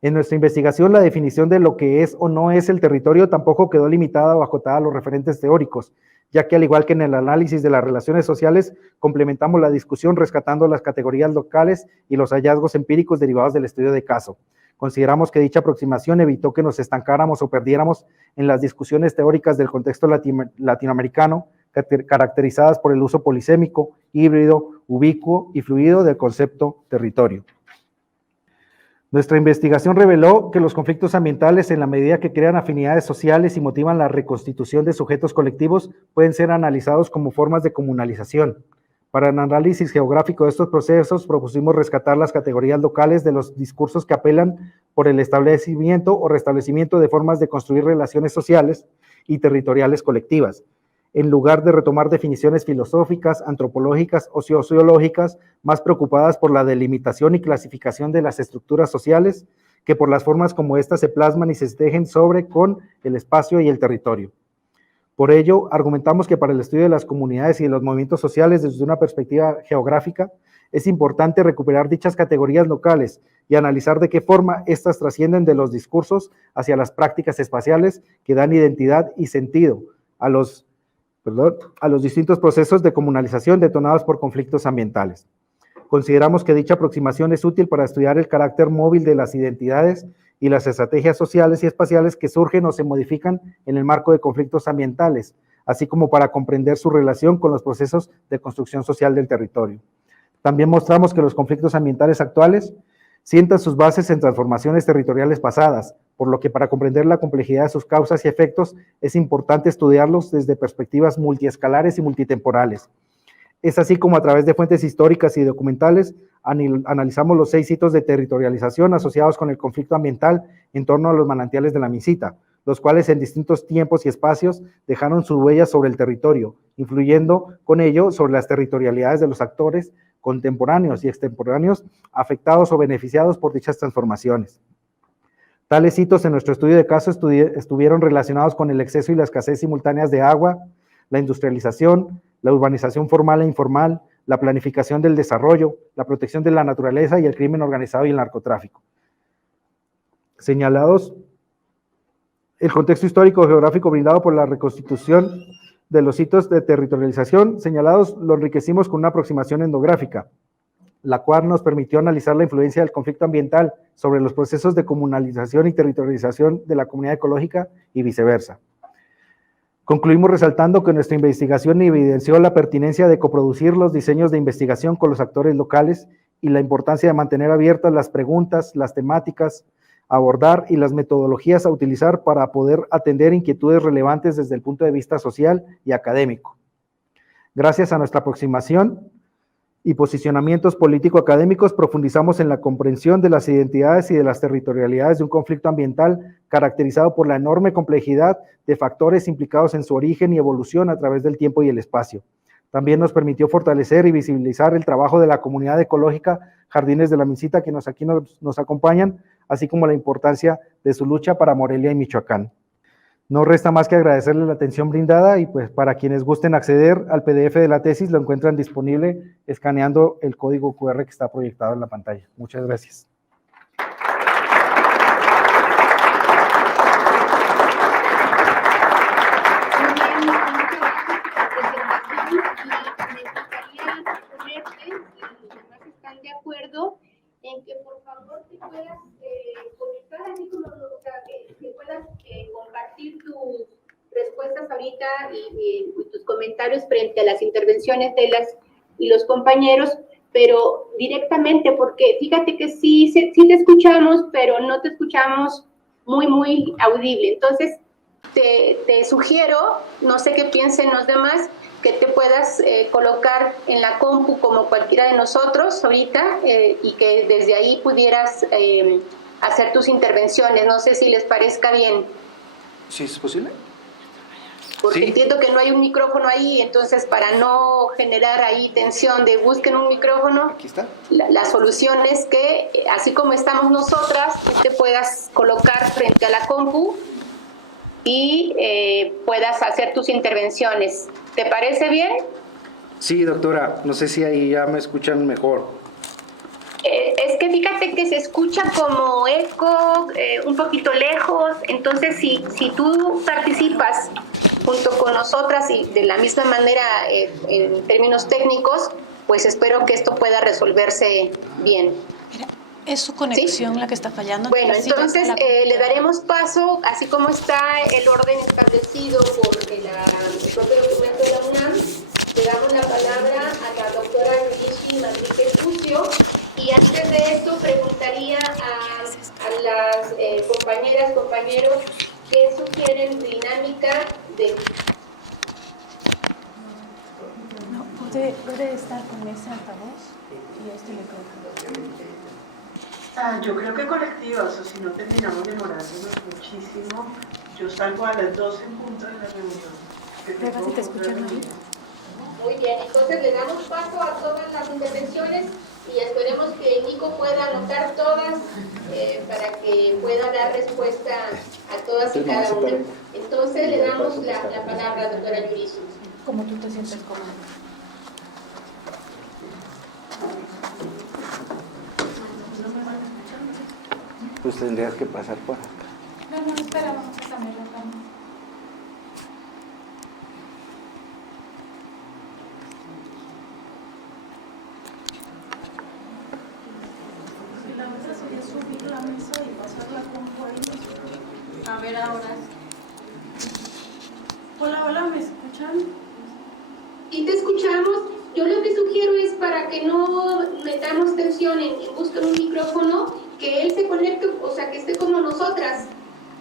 En nuestra investigación, la definición de lo que es o no es el territorio tampoco quedó limitada o acotada a los referentes teóricos, ya que al igual que en el análisis de las relaciones sociales, complementamos la discusión rescatando las categorías locales y los hallazgos empíricos derivados del estudio de caso. Consideramos que dicha aproximación evitó que nos estancáramos o perdiéramos en las discusiones teóricas del contexto latinoamericano, caracterizadas por el uso polisémico, híbrido, ubicuo y fluido del concepto territorio. Nuestra investigación reveló que los conflictos ambientales, en la medida que crean afinidades sociales y motivan la reconstitución de sujetos colectivos, pueden ser analizados como formas de comunalización. Para el análisis geográfico de estos procesos, propusimos rescatar las categorías locales de los discursos que apelan por el establecimiento o restablecimiento de formas de construir relaciones sociales y territoriales colectivas, en lugar de retomar definiciones filosóficas, antropológicas o sociológicas más preocupadas por la delimitación y clasificación de las estructuras sociales que por las formas como éstas se plasman y se tejen sobre, con el espacio y el territorio. Por ello, argumentamos que para el estudio de las comunidades y de los movimientos sociales desde una perspectiva geográfica, es importante recuperar dichas categorías locales y analizar de qué forma éstas trascienden de los discursos hacia las prácticas espaciales que dan identidad y sentido a los distintos procesos de comunalización detonados por conflictos ambientales. Consideramos que dicha aproximación es útil para estudiar el carácter móvil de las identidades y las estrategias sociales y espaciales que surgen o se modifican en el marco de conflictos ambientales, así como para comprender su relación con los procesos de construcción social del territorio. También mostramos que los conflictos ambientales actuales sientan sus bases en transformaciones territoriales pasadas, por lo que para comprender la complejidad de sus causas y efectos es importante estudiarlos desde perspectivas multiescalares y multitemporales. Es así como a través de fuentes históricas y documentales analizamos los 6 hitos de territorialización asociados con el conflicto ambiental en torno a los manantiales de la Micita, los cuales en distintos tiempos y espacios dejaron su huella sobre el territorio, influyendo con ello sobre las territorialidades de los actores contemporáneos y extemporáneos afectados o beneficiados por dichas transformaciones. Tales hitos en nuestro estudio de caso estuvieron relacionados con el exceso y la escasez simultáneas de agua, la industrialización, la urbanización formal e informal, la planificación del desarrollo, la protección de la naturaleza y el crimen organizado y el narcotráfico. Señalados el contexto histórico geográfico brindado por la reconstitución de los hitos de territorialización, señalados lo enriquecimos con una aproximación etnográfica, la cual nos permitió analizar la influencia del conflicto ambiental sobre los procesos de comunalización y territorialización de la comunidad ecológica y viceversa. Concluimos resaltando que nuestra investigación evidenció la pertinencia de coproducir los diseños de investigación con los actores locales y la importancia de mantener abiertas las preguntas, las temáticas a abordar y las metodologías a utilizar para poder atender inquietudes relevantes desde el punto de vista social y académico. Gracias a nuestra aproximación y posicionamientos político-académicos, profundizamos en la comprensión de las identidades y de las territorialidades de un conflicto ambiental caracterizado por la enorme complejidad de factores implicados en su origen y evolución a través del tiempo y el espacio. También nos permitió fortalecer y visibilizar el trabajo de la comunidad ecológica Jardines de la Micita, que aquí nos acompañan, así como la importancia de su lucha para Morelia y Michoacán. No resta más que agradecerles la atención brindada y pues para quienes gusten acceder al PDF de la tesis lo encuentran disponible escaneando el código QR que está proyectado en la pantalla. Muchas gracias. ¿Están de acuerdo en que por favor te puedas conectar así como que puedas compartir tus respuestas ahorita y tus comentarios frente a las intervenciones de las y los compañeros, pero directamente, porque fíjate que sí te escuchamos, pero no te escuchamos muy audible. Entonces, te sugiero, no sé qué piensen los demás, que te puedas colocar en la compu como cualquiera de nosotros ahorita y que desde ahí pudieras hacer tus intervenciones. No sé si les parezca bien. ¿Sí es posible? Porque sí. Entiendo que no hay un micrófono ahí, entonces para no generar ahí tensión de busquen un micrófono, Aquí está. La solución es que, así como estamos nosotras, tú te puedas colocar frente a la compu y puedas hacer tus intervenciones. ¿Te parece bien? Sí, doctora, no sé si ahí ya me escuchan mejor. Es que fíjate que se escucha como eco, un poquito lejos, entonces si tú participas junto con nosotras y de la misma manera en términos técnicos, pues espero que esto pueda resolverse bien. ¿Es su conexión ¿Sí? la que está fallando? Bueno, entonces le daremos paso, así como está el orden establecido por el propio documento de la UNAM, le damos la palabra a la doctora Luigi Manrique Pucio, y antes de esto preguntaría a las compañeros, ¿qué sugieren dinámica de...? No, por Debe estar con ese altavoz y este micrófono. Yo creo que colectivas, o si no terminamos demorándonos muchísimo. Yo salgo a las 12 en punto de la reunión. Prueba si te escuchan ahí. Muy bien, entonces le damos paso a todas las intervenciones y esperemos que Nico pueda anotar todas para que pueda dar respuesta a todas y cada una. Entonces le damos la palabra, doctora Yurisu. Como tú te sientes cómodo. Pues tendrías que pasar por acá. No, espera, vamos a cambiar la cámara. La otra sería subir la mesa y pasarla con ahí. A ver ahora. Hola, ¿me escuchan? Y te escuchamos. Yo lo que sugiero es para que no metamos tensión en buscar un micrófono, que él se conecte, o sea, que esté como nosotras.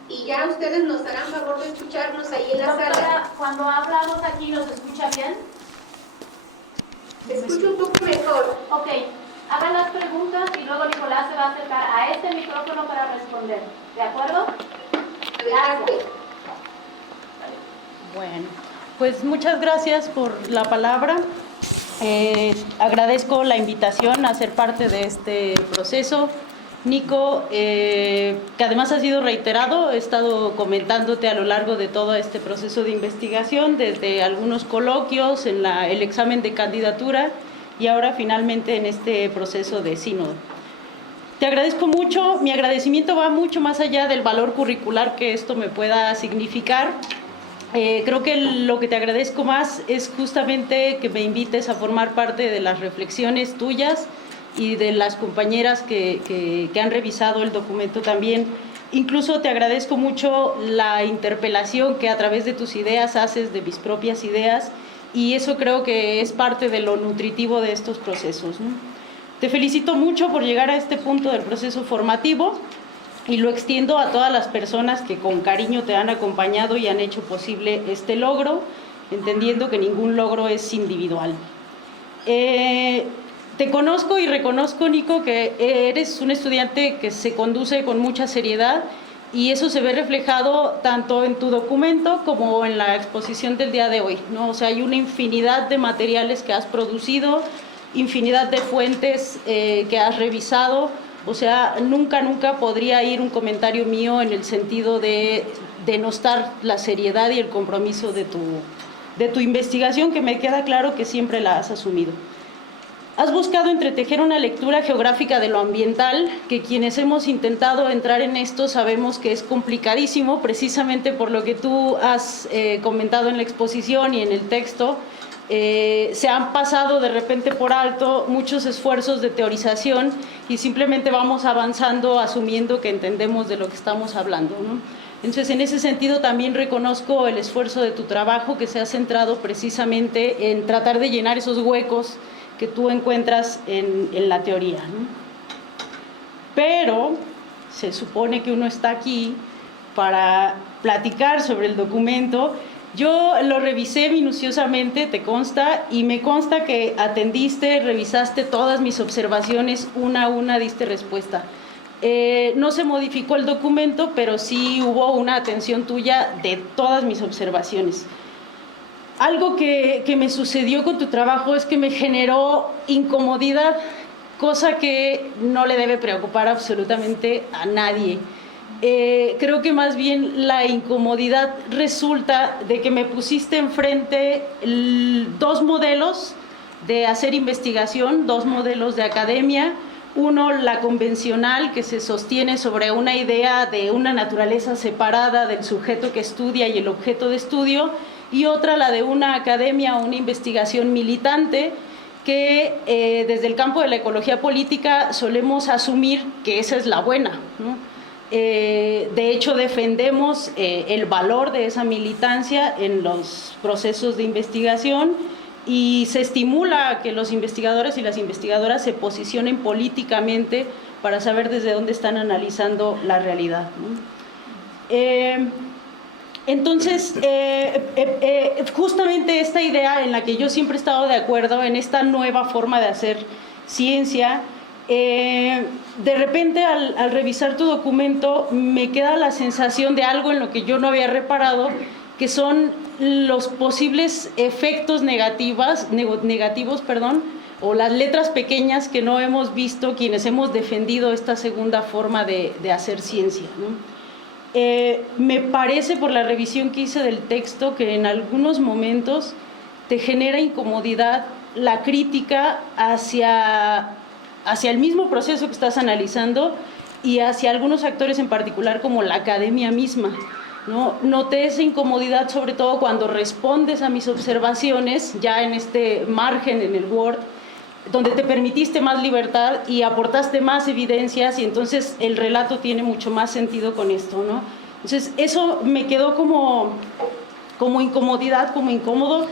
Y ya ustedes nos harán favor de escucharnos ahí en la Doctora, sala. cuando hablamos aquí, ¿nos escucha bien? Se escucha un poco mejor. Ok, hagan las preguntas y luego Nicolás se va a acercar a este micrófono para responder. ¿De acuerdo? Adelante. Bueno, pues muchas gracias por la palabra. Agradezco la invitación a ser parte de este proceso. Nico, que además ha sido reiterado, he estado comentándote a lo largo de todo este proceso de investigación, desde algunos coloquios, en el examen de candidatura y ahora finalmente en este proceso de sínodo. Te agradezco mucho, mi agradecimiento va mucho más allá del valor curricular que esto me pueda significar. Creo que lo que te agradezco más es justamente que me invites a formar parte de las reflexiones tuyas y de las compañeras que han revisado el documento también. Incluso te agradezco mucho la interpelación que a través de tus ideas haces de mis propias ideas, y eso creo que es parte de lo nutritivo de estos procesos, ¿no? Te felicito mucho por llegar a este punto del proceso formativo y lo extiendo a todas las personas que con cariño te han acompañado y han hecho posible este logro, entendiendo que ningún logro es individual. Te conozco y reconozco, Nico, que eres un estudiante que se conduce con mucha seriedad, y eso se ve reflejado tanto en tu documento como en la exposición del día de hoy, ¿no? O sea, hay una infinidad de materiales que has producido, infinidad de fuentes que has revisado. O sea, nunca podría ir un comentario mío en el sentido de denostar la seriedad y el compromiso de tu investigación, que me queda claro que siempre la has asumido. Has buscado entretejer una lectura geográfica de lo ambiental, que quienes hemos intentado entrar en esto sabemos que es complicadísimo, precisamente por lo que tú has comentado en la exposición y en el texto. Se han pasado de repente por alto muchos esfuerzos de teorización y simplemente vamos avanzando asumiendo que entendemos de lo que estamos hablando, ¿no? Entonces, en ese sentido también reconozco el esfuerzo de tu trabajo, que se ha centrado precisamente en tratar de llenar esos huecos que tú encuentras en la teoría, ¿no? Pero se supone que uno está aquí para platicar sobre el documento. Yo lo revisé minuciosamente, te consta, y me consta que atendiste, revisaste todas mis observaciones, una a una diste respuesta. No se modificó el documento, pero sí hubo una atención tuya de todas mis observaciones. Algo que me sucedió con tu trabajo es que me generó incomodidad, cosa que no le debe preocupar absolutamente a nadie. Creo que más bien la incomodidad resulta de que me pusiste enfrente dos modelos de hacer investigación, dos modelos de academia. Uno, la convencional, que se sostiene sobre una idea de una naturaleza separada del sujeto que estudia y el objeto de estudio, y otra, la de una academia o una investigación militante, que desde el campo de la ecología política solemos asumir que esa es la buena, ¿no? De hecho, defendemos el valor de esa militancia en los procesos de investigación, y se estimula que los investigadores y las investigadoras se posicionen políticamente para saber desde dónde están analizando la realidad, ¿no? Entonces, justamente esta idea en la que yo siempre he estado de acuerdo, en esta nueva forma de hacer ciencia, de repente al revisar tu documento me queda la sensación de algo en lo que yo no había reparado, que son los posibles efectos negativos, o las letras pequeñas que no hemos visto quienes hemos defendido esta segunda forma de hacer ciencia, ¿no? Me parece, por la revisión que hice del texto, que en algunos momentos te genera incomodidad la crítica hacia el mismo proceso que estás analizando y hacia algunos actores en particular, como la academia misma, ¿no? Noté esa incomodidad sobre todo cuando respondes a mis observaciones, ya en este margen en el Word, donde te permitiste más libertad y aportaste más evidencias, y entonces el relato tiene mucho más sentido con esto, ¿no? Entonces eso me quedó como incomodidad, como incómodo,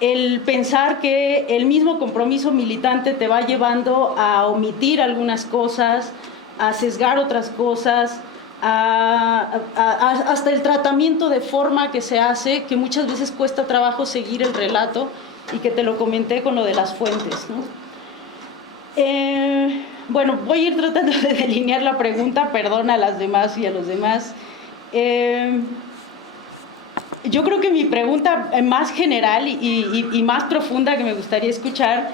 el pensar que el mismo compromiso militante te va llevando a omitir algunas cosas, a sesgar otras cosas, hasta el tratamiento de forma que se hace, que muchas veces cuesta trabajo seguir el relato, y que te lo comenté con lo de las fuentes, ¿no? Bueno, voy a ir tratando de delinear la pregunta, perdón a las demás y a los demás. Yo creo que mi pregunta más general y más profunda que me gustaría escuchar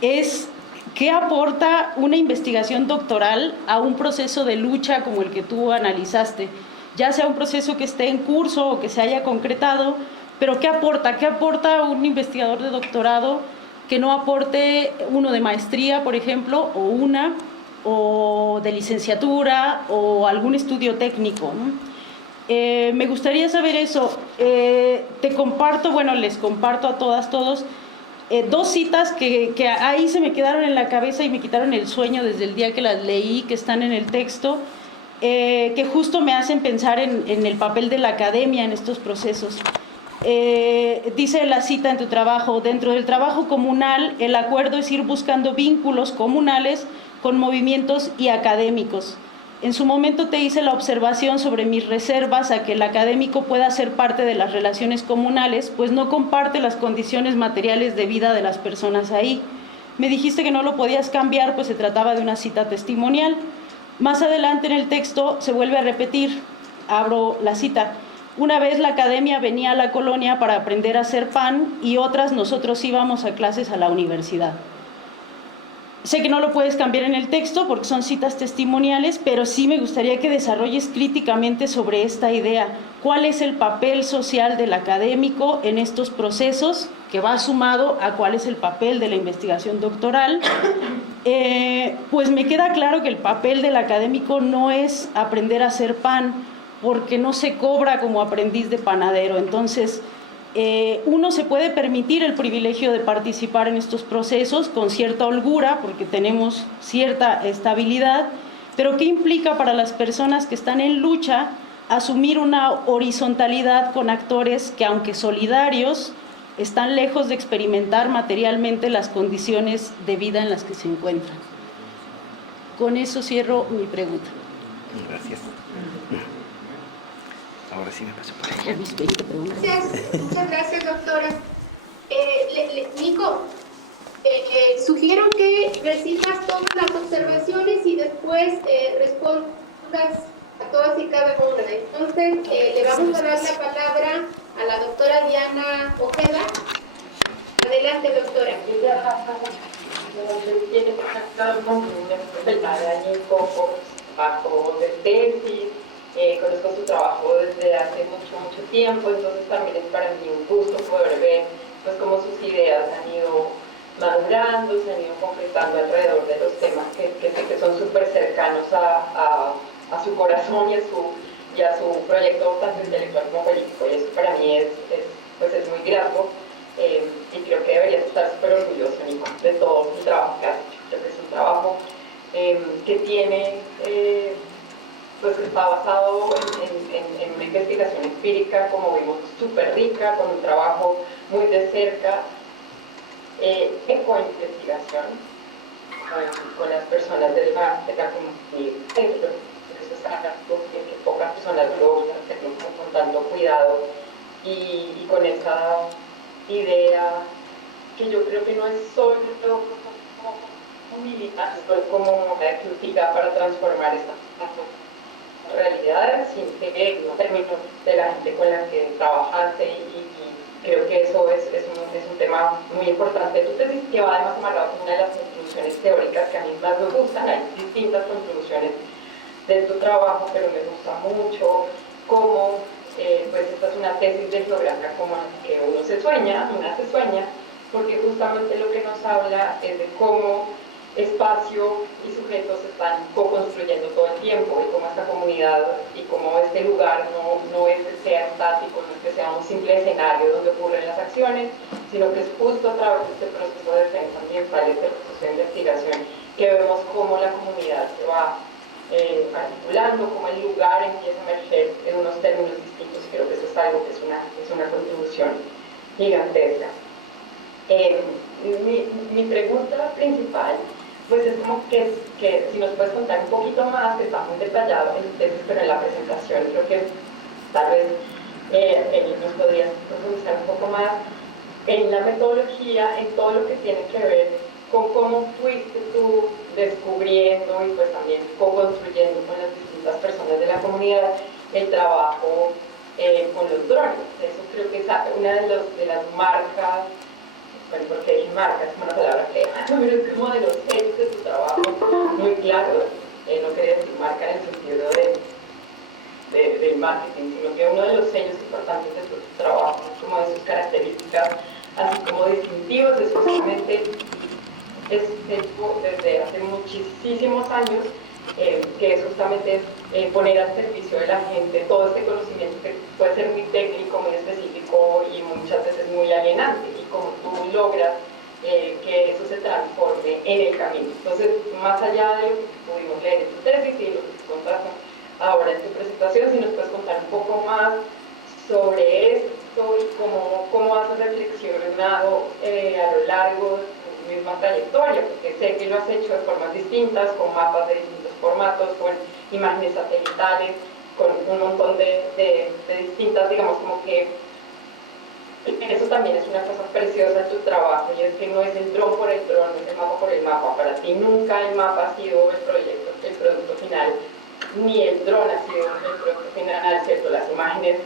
es: ¿qué aporta una investigación doctoral a un proceso de lucha como el que tú analizaste? Ya sea un proceso que esté en curso o que se haya concretado, pero ¿qué aporta? ¿Qué aporta un investigador de doctorado que no aporte uno de maestría, por ejemplo, o de licenciatura, o algún estudio técnico, ¿no? Me gustaría saber eso. Les comparto a todas, todos, dos citas que ahí se me quedaron en la cabeza y me quitaron el sueño desde el día que las leí, que están en el texto, que justo me hacen pensar en el papel de la academia en estos procesos. Dice la cita en tu trabajo: dentro del trabajo comunal, el acuerdo es ir buscando vínculos comunales con movimientos y académicos. En su momento te hice la observación sobre mis reservas a que el académico pueda ser parte de las relaciones comunales, pues no comparte las condiciones materiales de vida de las personas ahí. Me dijiste que no lo podías cambiar, pues se trataba de una cita testimonial. Más adelante en el texto se vuelve a repetir, abro la cita: una vez la academia venía a la colonia para aprender a hacer pan, y otras nosotros íbamos a clases a la universidad. Sé que no lo puedes cambiar en el texto porque son citas testimoniales, pero sí me gustaría que desarrolles críticamente sobre esta idea. ¿Cuál es el papel social del académico en estos procesos, que va sumado a cuál es el papel de la investigación doctoral? Pues me queda claro que el papel del académico no es aprender a hacer pan, porque no se cobra como aprendiz de panadero. Entonces, uno se puede permitir el privilegio de participar en estos procesos con cierta holgura, porque tenemos cierta estabilidad, pero ¿qué implica para las personas que están en lucha asumir una horizontalidad con actores que, aunque solidarios, están lejos de experimentar materialmente las condiciones de vida en las que se encuentran? Con eso cierro mi pregunta. Gracias. Ahora sí me paso por ella. Muchas gracias, doctora. Nico, sugiero que recitas todas las observaciones y después respondas a todas y cada una. Entonces, le vamos a dar la palabra a la doctora Diana Ojeda. Adelante, doctora. Tiene contactado con Nico bajo de tesis. Conozco su trabajo desde hace mucho tiempo, entonces también es para mí un gusto poder ver pues cómo sus ideas han ido madurando, se han ido concretando alrededor de los temas que son súper cercanos a su corazón y a su proyecto tanto intelectual como político, y eso para mí es muy grato, y creo que deberías estar súper orgulloso, Nico, de todo el trabajo que has hecho. Creo que es un trabajo que tiene pues está basado en una investigación empírica, como vimos, súper rica, con un trabajo muy de cerca, eco-investigación con las personas de la comunidad. Eso es algo que pocas personas logran hacerlo con tanto cuidado y con esa idea que yo creo que no es solo como militar, sino como una crítica para transformar esta realidad, sin que en términos de la gente con la que trabajaste y creo que eso es un tema muy importante. Tu tesis que va además amarrado con una de las contribuciones teóricas que a mí más me gustan. Hay distintas contribuciones de tu trabajo, pero me gusta mucho cómo pues esta es una tesis de geografía como la que una se sueña, porque justamente lo que nos habla es de cómo espacio y sujetos se están co-construyendo todo el tiempo y cómo esta comunidad y cómo este lugar no es que sea estático, no es que sea un simple escenario donde ocurren las acciones, sino que es justo a través de este proceso de defensa ambiental, este proceso de investigación, que vemos cómo la comunidad se va articulando, cómo el lugar empieza a emerger en unos términos distintos. Creo que eso es algo que es una contribución gigantesca. Mi pregunta principal pues es como que si nos puedes contar un poquito más, que está muy detallado en tu tesis, pero en la presentación creo que tal vez nos podrías profundizar un poco más en la metodología, en todo lo que tiene que ver con cómo fuiste tú descubriendo y pues también co-construyendo con las distintas personas de la comunidad el trabajo con los drones. Eso creo que es una de las marcas. Bueno, porque dije marca, es una palabra fea, pero es como de los sellos de tu trabajo muy claro. No quería decir marca en el sentido del marketing, sino que uno de los sellos importantes de tu trabajo, como de sus características, así como distintivos, es justamente desde hace muchísimos años, que es justamente poner al servicio de la gente todo este conocimiento que puede ser muy técnico, muy específico y muchas veces muy alienante, y como tú logras que eso se transforme en el camino. Entonces, más allá de lo que pudimos leer en tu tesis y lo que te contaste ahora en tu presentación, si nos puedes contar un poco más sobre esto y cómo has reflexionado a lo largo de tu misma trayectoria, porque sé que lo has hecho de formas distintas, con mapas de distintos formatos, con imágenes satelitales, con un montón de distintas, digamos, como que eso también es una cosa preciosa de tu trabajo, y es que no es el dron por el dron, no es el mapa por el mapa. Para ti nunca el mapa ha sido el producto final, ni el dron ha sido el producto final, ¿cierto? Las imágenes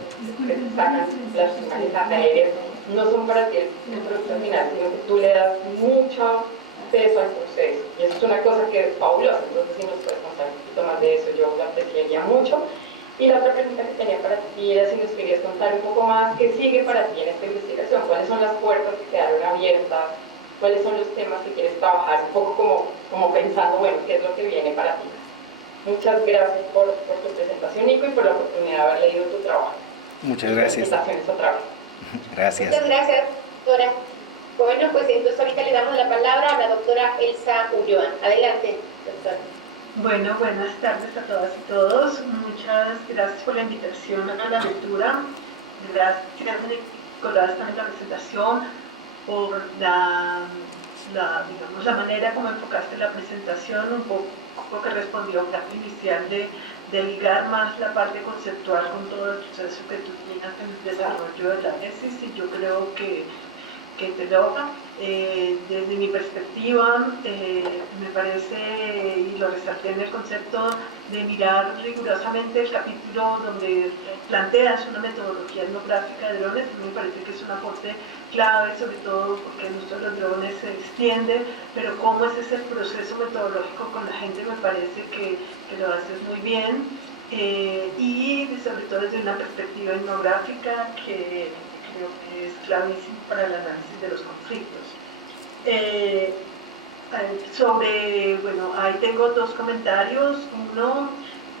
que se sacan, las imágenes aéreas, no son para ti el producto final, sino que tú le das mucho peso al proceso, y eso es una cosa que es fabulosa. Entonces, si nos puedes contar un poquito más de eso, yo lo apreciaría mucho. Y la otra pregunta que tenía para ti era si nos querías contar un poco más qué sigue para ti en esta investigación, cuáles son las puertas que quedaron abiertas, cuáles son los temas que quieres trabajar, un poco como pensando, bueno, qué es lo que viene para ti. Muchas gracias por tu presentación, Nico, y por la oportunidad de haber leído tu trabajo. Muchas gracias. Felicitaciones otra vez. Gracias. Muchas gracias, doctora. Bueno, pues entonces ahorita le damos la palabra a la doctora Elsa Ulloa. Adelante, doctora. Bueno, buenas tardes a todas y todos. Muchas gracias por la invitación a la lectura. Gracias, Nicolás, también la presentación, por digamos, la manera como enfocaste la presentación, un poco que respondió a un gap inicial de ligar más la parte conceptual con todo el proceso que tú tienes en el desarrollo de la tesis, y yo creo que te logra. Desde mi perspectiva, me parece, y lo resalté en el concepto, de mirar rigurosamente el capítulo donde planteas una metodología etnográfica de drones. Me parece que es un aporte clave, sobre todo porque el uso de los drones se extiende, pero cómo es ese proceso metodológico con la gente, me parece que lo haces muy bien, y sobre todo desde una perspectiva etnográfica que creo que es clavísimo para el análisis de los conflictos. Bueno, ahí tengo dos comentarios. Uno,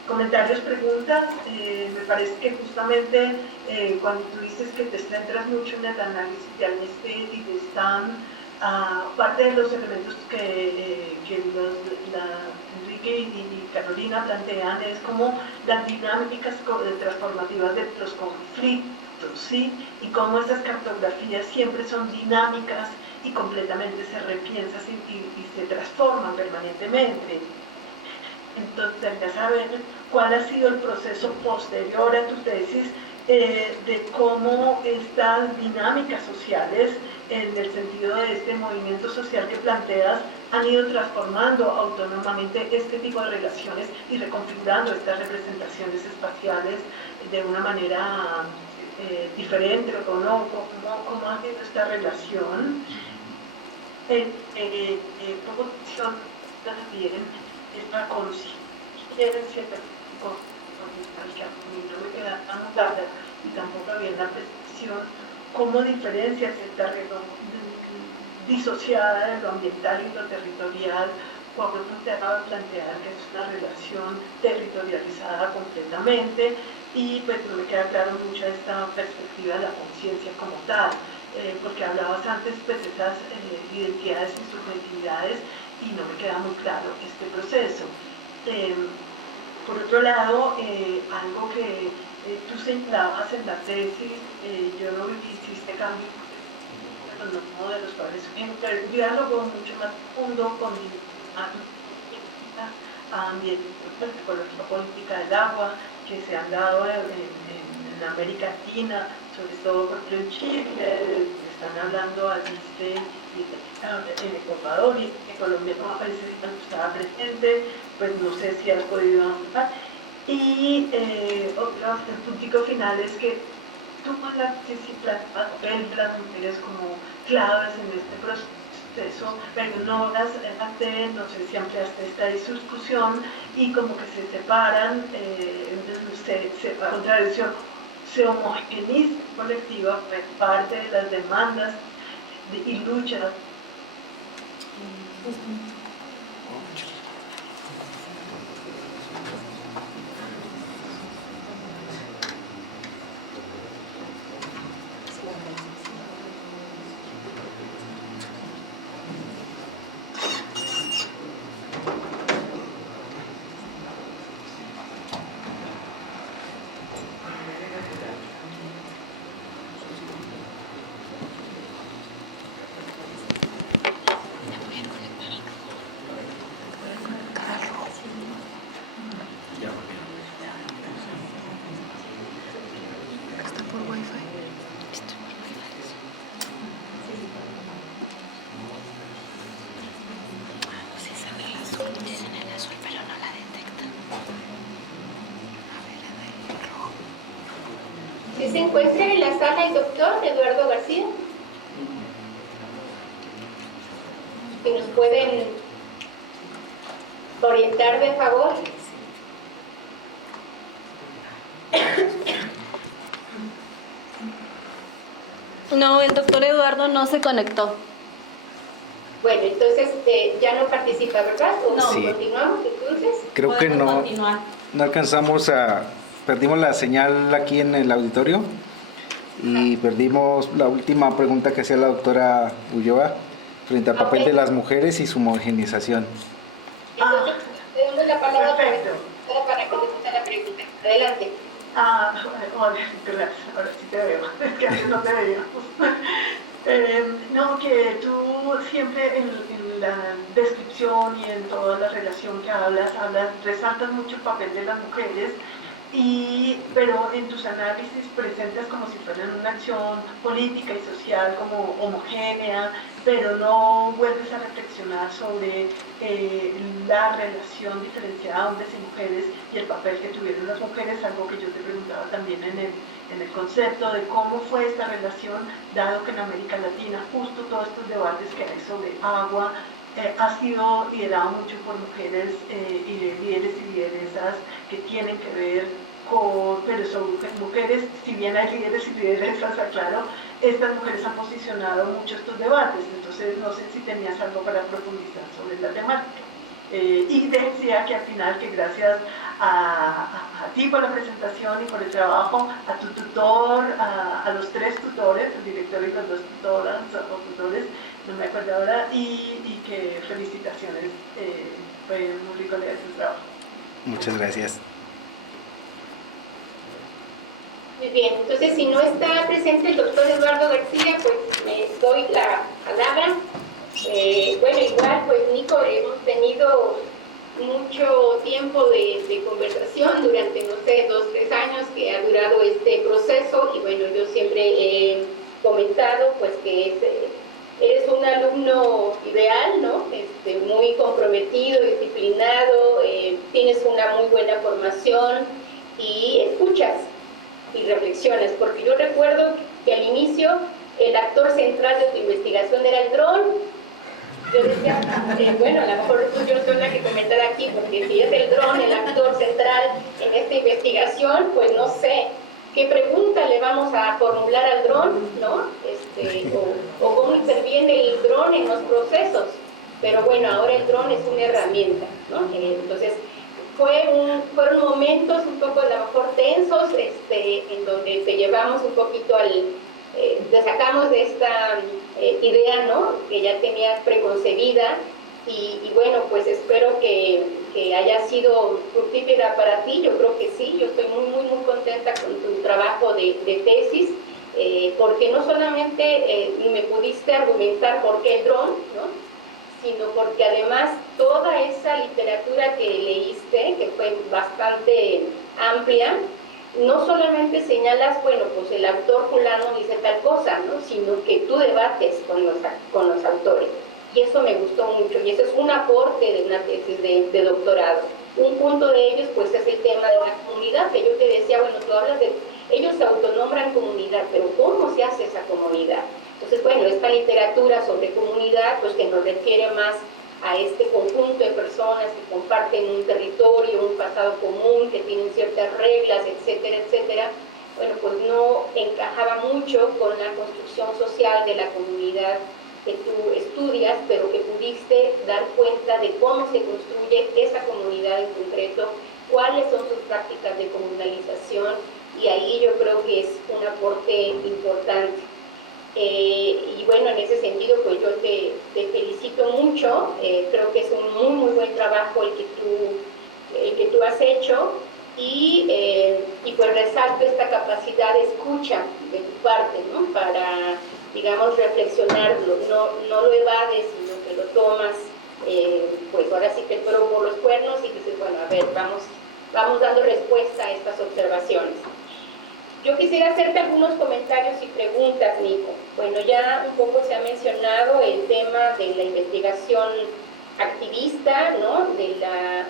comentarios, preguntas. Me parece que justamente cuando tú dices que te centras mucho en el análisis de Almested y de Stan, parte de los elementos que Enrique y Carolina plantean es como las dinámicas transformativas de los conflictos, ¿sí? Y cómo esas cartografías siempre son dinámicas y completamente se repiensan y se transforman permanentemente. Entonces, ya saber cuál ha sido el proceso posterior a tu tesis de cómo estas dinámicas sociales, en el sentido de este movimiento social que planteas, han ido transformando autónomamente este tipo de relaciones y reconfigurando estas representaciones espaciales de una manera diferente, o cómo ha sido esta relación. Proposición también esta conciencia que a mí no me queda tan clara y tampoco había la percepción cómo diferencias esta relación disociada de lo ambiental y lo territorial, cuando te acaba de plantear que es una relación territorializada completamente, y pues no me queda claro mucho esta perspectiva de la conciencia como tal, porque hablabas antes pues de esas identidades y subjetividades y no me queda muy claro este proceso. Por otro lado, algo que tú señalabas en la tesis, yo lo viví, este cambio en los modelos, en un diálogo mucho más profundo con ambiente, ecología política del agua, que se han dado en América Latina, sobre todo por ejemplo en Chile, están hablando en Ecuador y en Colombia no parece que estaba presente, pues no sé si has podido avanzar. Y otro puntico final es que tú con la papel de las mujeres como claves en este proceso, pero no las no sé si ampliaste esta discusión y como que se separan, a contradicción, se homogeniza colectiva parte de las demandas y luchas. ¿Se encuentra en la sala el doctor Eduardo García? Que nos pueden orientar de favor. No, el doctor Eduardo no se conectó. Bueno, entonces ya no participa, ¿verdad? ¿O No. Sí. continuamos entonces? Creo que Podemos no, continuar. no alcanzamos perdimos la señal aquí en el auditorio y perdimos la última pregunta que hacía la doctora Ulloa frente al papel de las mujeres y su homogenización. Entonces, te damos la palabra Perfecto. para contestar la pregunta. Adelante. Hola, gracias, ahora sí te veo, es que antes no te veíamos. No, que tú siempre en la descripción y en toda la relación que hablas, resaltas mucho el papel de las mujeres, pero en tus análisis presentas como si fueran una acción política y social como homogénea, pero no vuelves a reflexionar sobre la relación diferenciada de hombres y mujeres y el papel que tuvieron las mujeres, algo que yo te preguntaba también en el concepto de cómo fue esta relación, dado que en América Latina justo todos estos debates que hay sobre agua ha sido liderado mucho por mujeres y líderes y lideresas que tienen que ver con, pero son mujeres, si bien hay líderes y lideresas, aclaro, estas mujeres han posicionado mucho estos debates, entonces no sé si tenías algo para profundizar sobre la temática. Y decía que al final que gracias a ti por la presentación y por el trabajo, a tu tutor, a los tres tutores, el director y las dos tutoras o tutores, no me acuerdo ahora, y que felicitaciones, fue muy rico leer tu trabajo. Muchas gracias. Muy bien, entonces si no está presente el doctor Eduardo García, pues me doy la palabra. Bueno, igual, pues Nico, hemos tenido mucho tiempo de conversación durante, no sé, 2, 3 años que ha durado este proceso, y bueno, yo siempre he comentado pues que eres un alumno ideal, ¿no? Muy comprometido, disciplinado, tienes una muy buena formación y escuchas y reflexionas, porque yo recuerdo que al inicio el actor central de tu investigación era el dron. Yo decía, bueno, a lo mejor yo soy la que comentar aquí, porque si es el dron el actor central en esta investigación, pues no sé qué pregunta le vamos a formular al dron, ¿no? O cómo interviene el dron en los procesos. Pero bueno, ahora el dron es una herramienta, ¿no? Entonces, fueron momentos un poco a lo mejor tensos, en donde te llevamos un poquito te sacamos de esta idea, ¿no?, que ya tenías preconcebida, y bueno, pues espero que haya sido fructífera para ti. Yo creo que sí, yo estoy muy contenta con tu trabajo de tesis, porque no solamente me pudiste argumentar por qué el dron, ¿no?, sino porque además toda esa literatura que leíste, que fue bastante amplia, no solamente señalas, bueno, pues el autor fulano dice tal cosa, ¿no?, sino que tú debates con los autores. Y eso me gustó mucho, y eso es un aporte de una tesis de doctorado. Un punto de ellos, pues, es el tema de la comunidad, que yo te decía, bueno, tú hablas de, ellos se autonombran comunidad, pero ¿cómo se hace esa comunidad? Entonces, bueno, esta literatura sobre comunidad, pues, que nos refiere más a este conjunto de personas que comparten un territorio, un pasado común, que tienen ciertas reglas, etcétera, etcétera, bueno, pues no encajaba mucho con la construcción social de la comunidad que tú estudias, pero que pudiste dar cuenta de cómo se construye esa comunidad en concreto, cuáles son sus prácticas de comunalización, y ahí yo creo que es un aporte importante. Y bueno, en ese sentido, pues yo te felicito mucho. Creo que es un muy buen trabajo el que tú has hecho, y pues resalto esta capacidad de escucha de tu parte, ¿no?, para, digamos, reflexionarlo, no lo evades, sino que lo tomas, pues ahora sí que el toro por los cuernos, y dices, bueno, a ver, vamos dando respuesta a estas observaciones. Yo quisiera hacerte algunos comentarios y preguntas, Nico. Bueno, ya un poco se ha mencionado el tema de la investigación activista, ¿no?, de la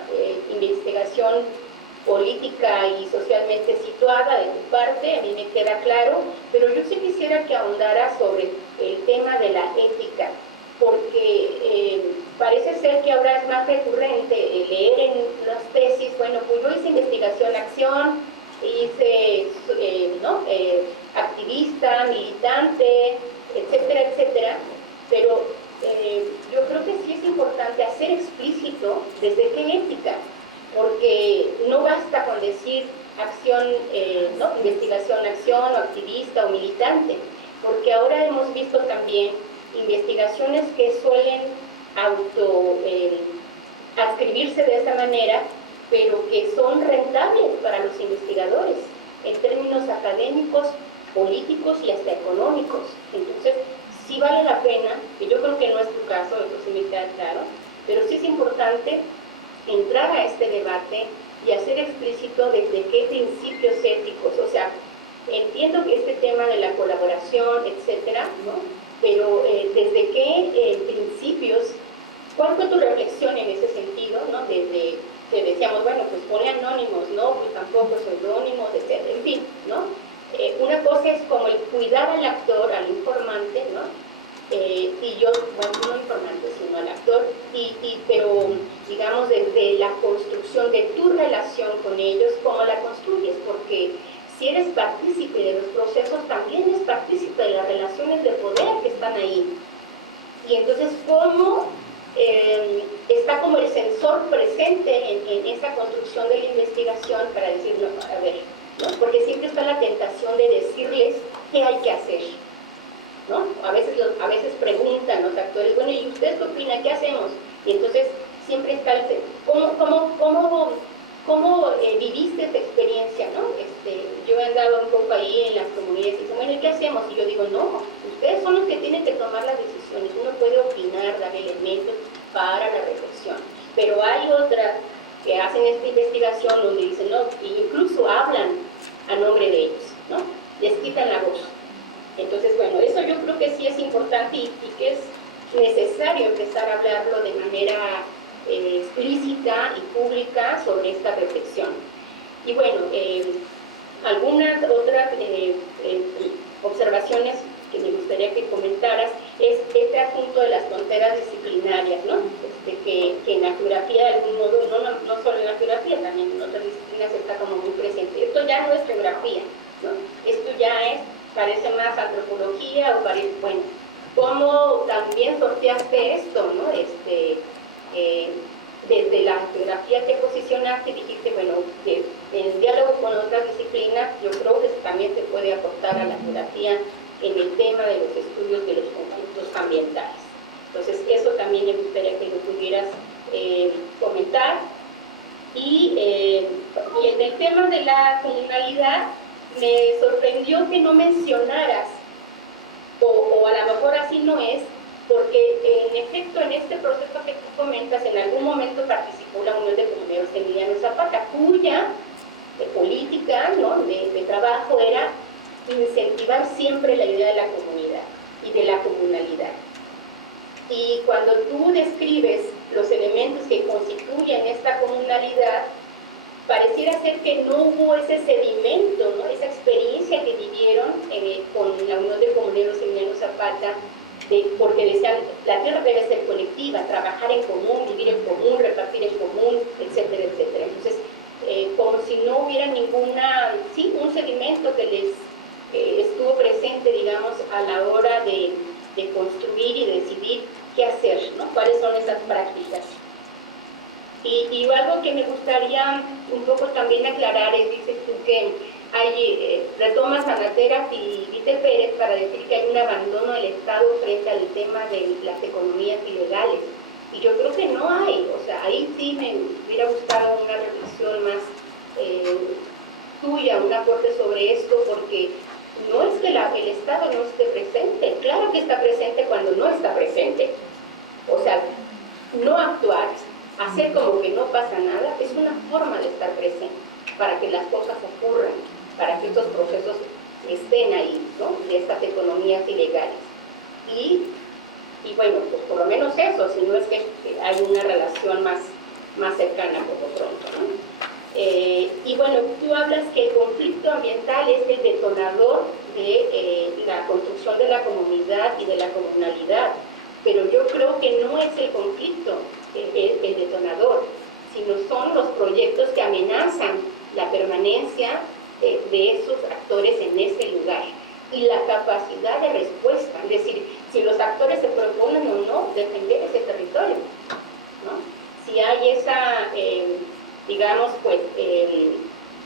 investigación política y socialmente situada de tu parte, a mí me queda claro, pero yo sí quisiera que ahondara sobre el tema de la ética, porque parece ser que ahora es más recurrente leer en las tesis, bueno, pues yo hice investigación-acción, hice activista, militante, etcétera, etcétera, pero yo creo que sí es importante hacer explícito desde qué ética, porque no basta con decir acción, investigación-acción, o activista o militante, porque ahora hemos visto también investigaciones que suelen adscribirse de esa manera, pero que son rentables para los investigadores en términos académicos, políticos y hasta económicos. Entonces, sí vale la pena, que yo creo que no es tu caso, eso sí me queda claro, pero sí es importante entrar a este debate y hacer explícito desde qué principios éticos, o sea, entiendo que este tema de la colaboración, etcétera, ¿no?, pero desde qué principios, ¿cuál fue tu reflexión en ese sentido, ¿no?, desde que decíamos, bueno, pues ponle anónimos, no, pues tampoco seudónimos, etc. En fin, ¿no? Una cosa es como el cuidar al actor, al informante, ¿no? Y yo, bueno, no informante, sino al actor, pero digamos desde la construcción de tu relación con ellos, ¿cómo la construyes? Porque si eres partícipe de los procesos, también eres partícipe de las relaciones de poder que están ahí. Y entonces, ¿cómo está como el sensor presente en esa construcción de la investigación para decir, no, a ver, ¿no? Porque siempre está la tentación de decirles qué hay que hacer, ¿no? A veces preguntan los actores, bueno, ¿y usted qué opina? ¿Qué hacemos? Y entonces siempre está el, ¿cómo viviste esta experiencia, no? Yo he andado un poco ahí en las comunidades y dicen, bueno, ¿y qué hacemos? Y yo digo, no, ustedes son los que tienen que tomar las decisiones, uno puede opinar, dar elementos para la reflexión, pero hay otras que hacen esta investigación donde dicen, no, e incluso hablan a nombre de ellos, ¿no? Les quitan la voz. Entonces, bueno, eso yo creo que sí es importante y que es necesario empezar a hablarlo de manera explícita y pública sobre esta reflexión. Y bueno, algunas otras observaciones que me gustaría que comentaras es este asunto de las fronteras disciplinarias, ¿no? Que en la geografía, de algún modo, no solo en la geografía, también en otras disciplinas está como muy presente. Esto ya no es geografía, ¿no? Esto ya es, parece más antropología o parece, bueno, ¿cómo también sorteaste esto, ¿no? Desde la geografía te posicionaste y dijiste, bueno, en diálogo con otras disciplinas, yo creo que también se puede aportar a la geografía en el tema de los estudios de los conflictos ambientales. Entonces, eso también me gustaría que lo pudieras comentar. Y en el tema de la comunalidad, me sorprendió que no mencionaras, o a lo mejor así no es, porque en efecto en este proceso que tú comentas, en algún momento participó la Unión de Comuneros Emiliano Zapata, cuya política, ¿no?, de trabajo era incentivar siempre la idea de la comunidad y de la comunalidad. Y cuando tú describes los elementos que constituyen esta comunalidad, pareciera ser que no hubo ese sedimento, ¿no?, esa experiencia que vivieron con la Unión de Comuneros Emiliano Zapata, porque decían, la tierra debe ser colectiva, trabajar en común, vivir en común, repartir en común, etcétera, etcétera. Entonces, como si no hubiera un sedimento que les estuvo presente, digamos, a la hora de construir y decidir qué hacer, ¿no? ¿Cuáles son esas prácticas? Y algo que me gustaría un poco también aclarar es, dices tú que retomas a Natera y Vite Pérez para decir que hay un abandono del Estado frente al tema de las economías ilegales. Y yo creo que no hay, o sea, ahí sí me hubiera gustado una reflexión más tuya, un aporte sobre esto, porque no es que el Estado no esté presente, claro que está presente cuando no está presente. O sea, no actuar, hacer como que no pasa nada, es una forma de estar presente, para que las cosas ocurran, para que estos procesos estén ahí, ¿no?, de estas economías ilegales. Y bueno, pues por lo menos eso, si no es que hay una relación más cercana por lo pronto, ¿no? Y bueno, tú hablas que el conflicto ambiental es el detonador de la construcción de la comunidad y de la comunalidad, pero yo creo que no es el conflicto el detonador, sino son los proyectos que amenazan la permanencia de esos actores en ese lugar y la capacidad de respuesta, es decir, si los actores se proponen o no defender ese territorio, ¿no? Si hay esa, digamos, pues,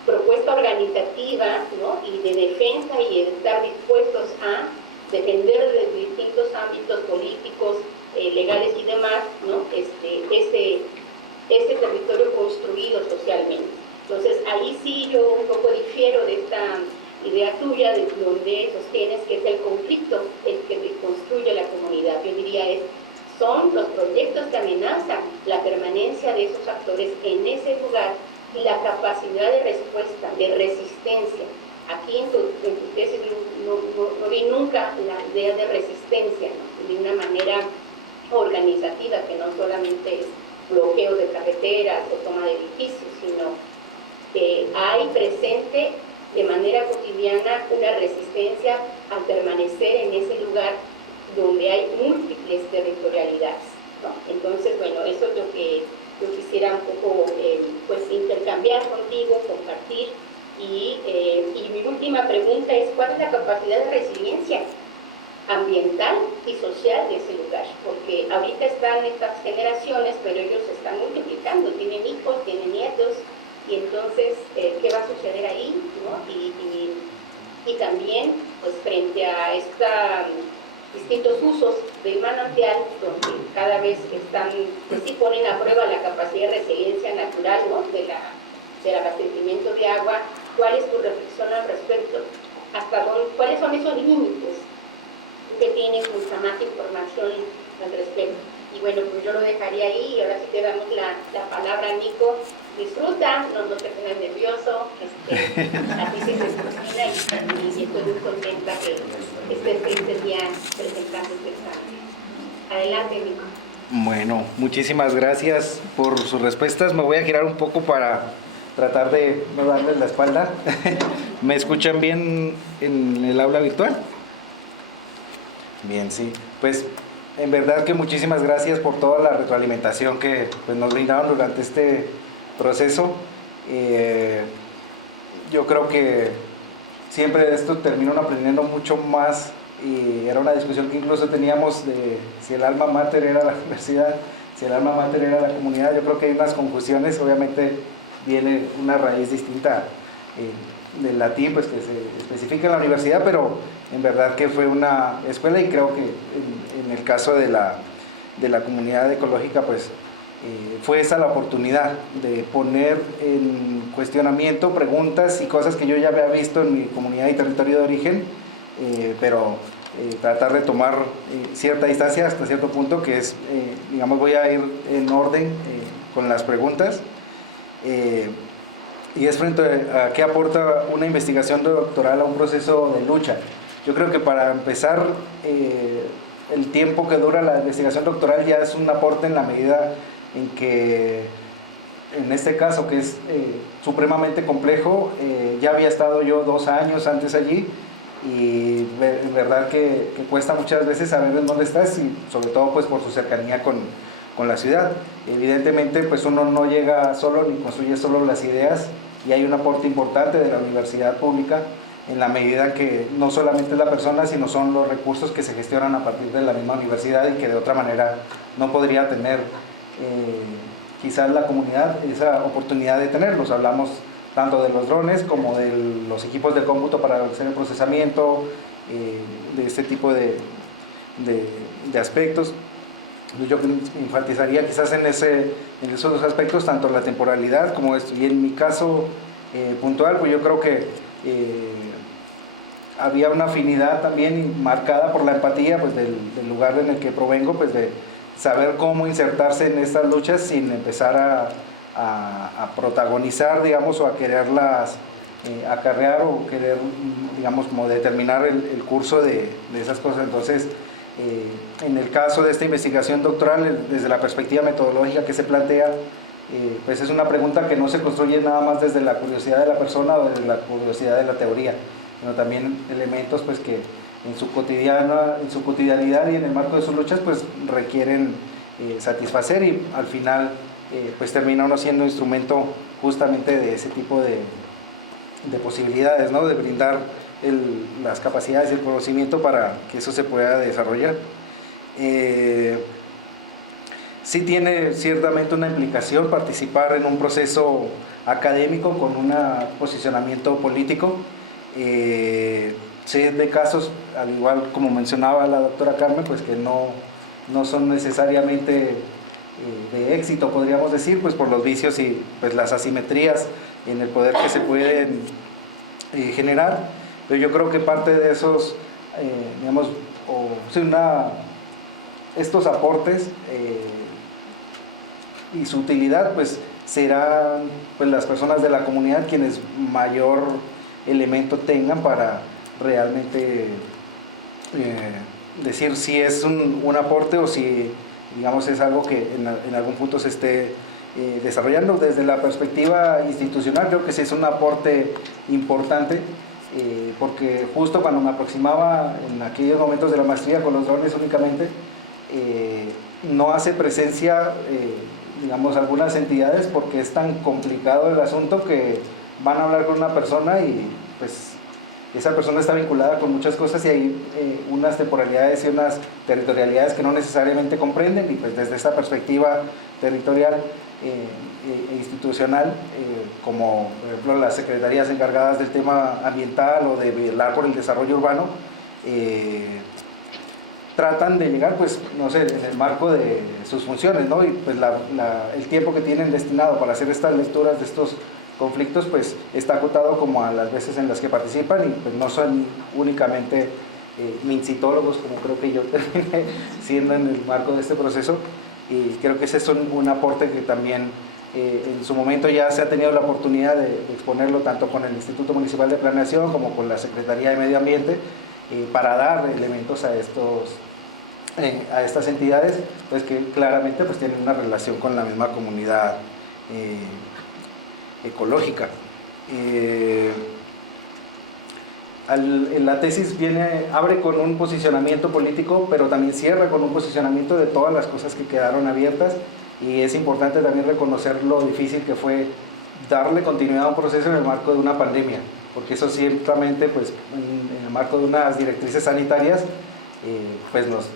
propuesta organizativa, ¿no?, y de defensa y de estar dispuestos a defender desde distintos ámbitos políticos, legales y demás, ¿no?, ese territorio construido socialmente. Entonces, ahí sí yo un poco difiero de esta idea tuya, de donde sostienes que es el conflicto el que construye la comunidad. Yo diría son los proyectos que amenazan la permanencia de esos actores en ese lugar y la capacidad de respuesta, de resistencia. Aquí en tu tesis no vi nunca la idea de resistencia, ¿no?, de una manera organizativa, que no solamente es bloqueo de carreteras o toma de edificios, sino que hay presente de manera cotidiana una resistencia al permanecer en ese lugar donde hay múltiples territorialidades, ¿no? Entonces, bueno, eso es lo que yo quisiera un poco pues intercambiar contigo, compartir. Y mi última pregunta es, ¿cuál es la capacidad de resiliencia ambiental y social de ese lugar? Porque ahorita están estas generaciones, pero ellos se están multiplicando, tienen hijos, tienen nietos, y entonces, ¿qué va a suceder ahí, ¿no? Y también, pues, frente a estos distintos usos del manantial, donde cada vez están, pues sí ponen a prueba la capacidad de resiliencia natural, ¿no?, del abastecimiento de agua. ¿Cuál es tu reflexión al respecto? ¿Cuáles son esos límites? Tú que tienes mucha más información al respecto. Y bueno, pues yo lo dejaría ahí y ahora sí te damos la palabra, Nico. Disfruta, no te pongas nervioso, a ti se te cocina y estoy muy contenta que estés este día presentando este examen. Adelante, Nico. Bueno, muchísimas gracias por sus respuestas. Me voy a girar un poco para tratar de no darles la espalda. ¿Me escuchan bien en el aula virtual? Bien, sí. Pues en verdad que muchísimas gracias por toda la retroalimentación que pues, nos brindaron durante este proceso. Yo creo que siempre de esto terminan aprendiendo mucho más, y era una discusión que incluso teníamos de si el alma mater era la universidad, si el alma mater era la comunidad. Yo creo que hay unas confusiones, obviamente viene una raíz distinta del latín, pues que se especifica en la universidad, pero en verdad que fue una escuela, y creo que en el caso de la comunidad ecológica, pues fue esa la oportunidad de poner en cuestionamiento preguntas y cosas que yo ya había visto en mi comunidad y territorio de origen, pero tratar de tomar cierta distancia hasta cierto punto, que es, digamos, voy a ir en orden con las preguntas, y es frente a qué aporta una investigación doctoral a un proceso de lucha. Yo creo que para empezar, el tiempo que dura la investigación doctoral ya es un aporte en la medida en que, en este caso que es supremamente complejo, ya había estado yo 2 años antes allí, y en verdad que cuesta muchas veces saber en dónde estás, y sobre todo pues por su cercanía con la ciudad. Evidentemente pues uno no llega solo ni construye solo las ideas, y hay un aporte importante de la universidad pública en la medida que no solamente es la persona, sino son los recursos que se gestionan a partir de la misma universidad, y que de otra manera no podría tener quizás la comunidad esa oportunidad de tenerlos. Hablamos tanto de los drones como de los equipos de cómputo para hacer el procesamiento, de este tipo de aspectos. Yo enfatizaría quizás en esos 2 aspectos, tanto la temporalidad como esto. Y en mi caso puntual, pues yo creo que había una afinidad también marcada por la empatía, pues del lugar en el que provengo, pues de saber cómo insertarse en estas luchas sin empezar a protagonizar, digamos, o a quererlas acarrear, o querer, digamos, como determinar el curso de esas cosas. Entonces, en el caso de esta investigación doctoral, desde la perspectiva metodológica que se plantea, pues es una pregunta que no se construye nada más desde la curiosidad de la persona o desde la curiosidad de la teoría, sino también elementos pues que en su cotidianidad y en el marco de sus luchas pues requieren satisfacer, y al final pues termina uno siendo instrumento justamente de ese tipo de posibilidades, ¿no? De brindar las capacidades y el conocimiento para que eso se pueda desarrollar. Sí tiene ciertamente una implicación participar en un proceso académico con un posicionamiento político. Sé de casos, al igual como mencionaba la doctora Carmen, pues que no son necesariamente de éxito, podríamos decir, pues por los vicios y pues las asimetrías en el poder que se pueden generar. Pero yo creo que parte de esos, digamos, estos aportes y su utilidad, pues serán pues las personas de la comunidad quienes mayor elemento tengan para realmente decir si es un aporte o si, digamos, es algo que en algún punto se esté desarrollando. Desde la perspectiva institucional creo que sí es un aporte importante, porque justo cuando me aproximaba en aquellos momentos de la maestría con los drones únicamente, no hace presencia, digamos, algunas entidades, porque es tan complicado el asunto que van a hablar con una persona y pues esa persona está vinculada con muchas cosas, y hay unas temporalidades y unas territorialidades que no necesariamente comprenden, y pues desde esa perspectiva territorial e institucional, como por ejemplo las secretarías encargadas del tema ambiental o de velar por el desarrollo urbano, tratan de llegar, pues, no sé, en el marco de sus funciones, ¿no? Y pues el tiempo que tienen destinado para hacer estas lecturas de estos conflictos, pues está acotado como a las veces en las que participan, y pues no son únicamente mincitólogos, como creo que yo terminé siendo en el marco de este proceso, y creo que ese es un aporte que también en su momento ya se ha tenido la oportunidad de exponerlo tanto con el Instituto Municipal de Planeación como con la Secretaría de Medio Ambiente, para dar elementos a estas entidades, pues que claramente pues tienen una relación con la misma comunidad ecológica. La tesis abre con un posicionamiento político, pero también cierra con un posicionamiento de todas las cosas que quedaron abiertas, y es importante también reconocer lo difícil que fue darle continuidad a un proceso en el marco de una pandemia, porque eso ciertamente pues, en el marco de unas directrices sanitarias pues nos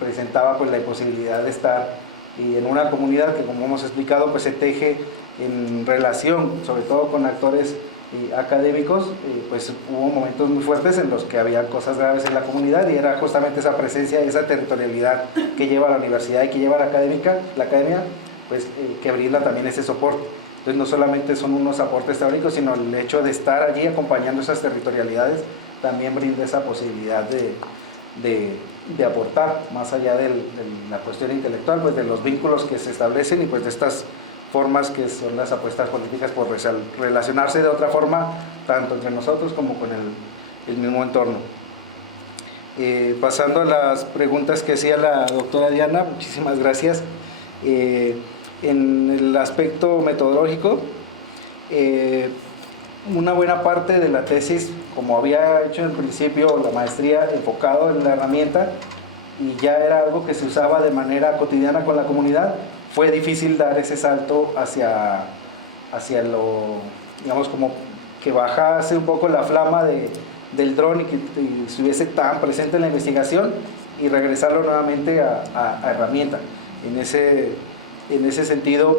presentaba pues, la imposibilidad de estar en una comunidad que, como hemos explicado, pues se teje en relación sobre todo con actores académicos. Pues hubo momentos muy fuertes en los que había cosas graves en la comunidad, y era justamente esa presencia, esa territorialidad que lleva la universidad y que lleva la academia, pues que brinda también ese soporte. Entonces no solamente son unos aportes teóricos, sino el hecho de estar allí acompañando esas territorialidades también brinda esa posibilidad de aportar, más allá de la cuestión intelectual, pues de los vínculos que se establecen y pues de estas formas que son las apuestas políticas por relacionarse de otra forma, tanto entre nosotros como con el mismo entorno. Pasando a las preguntas que hacía la doctora Diana, muchísimas gracias. En el aspecto metodológico, una buena parte de la tesis, como había hecho en principio la maestría, enfocado en la herramienta, y ya era algo que se usaba de manera cotidiana con la comunidad, fue difícil dar ese salto hacia lo, digamos, como que bajase un poco la flama del dron y que estuviese tan presente en la investigación, y regresarlo nuevamente a herramienta. En ese sentido,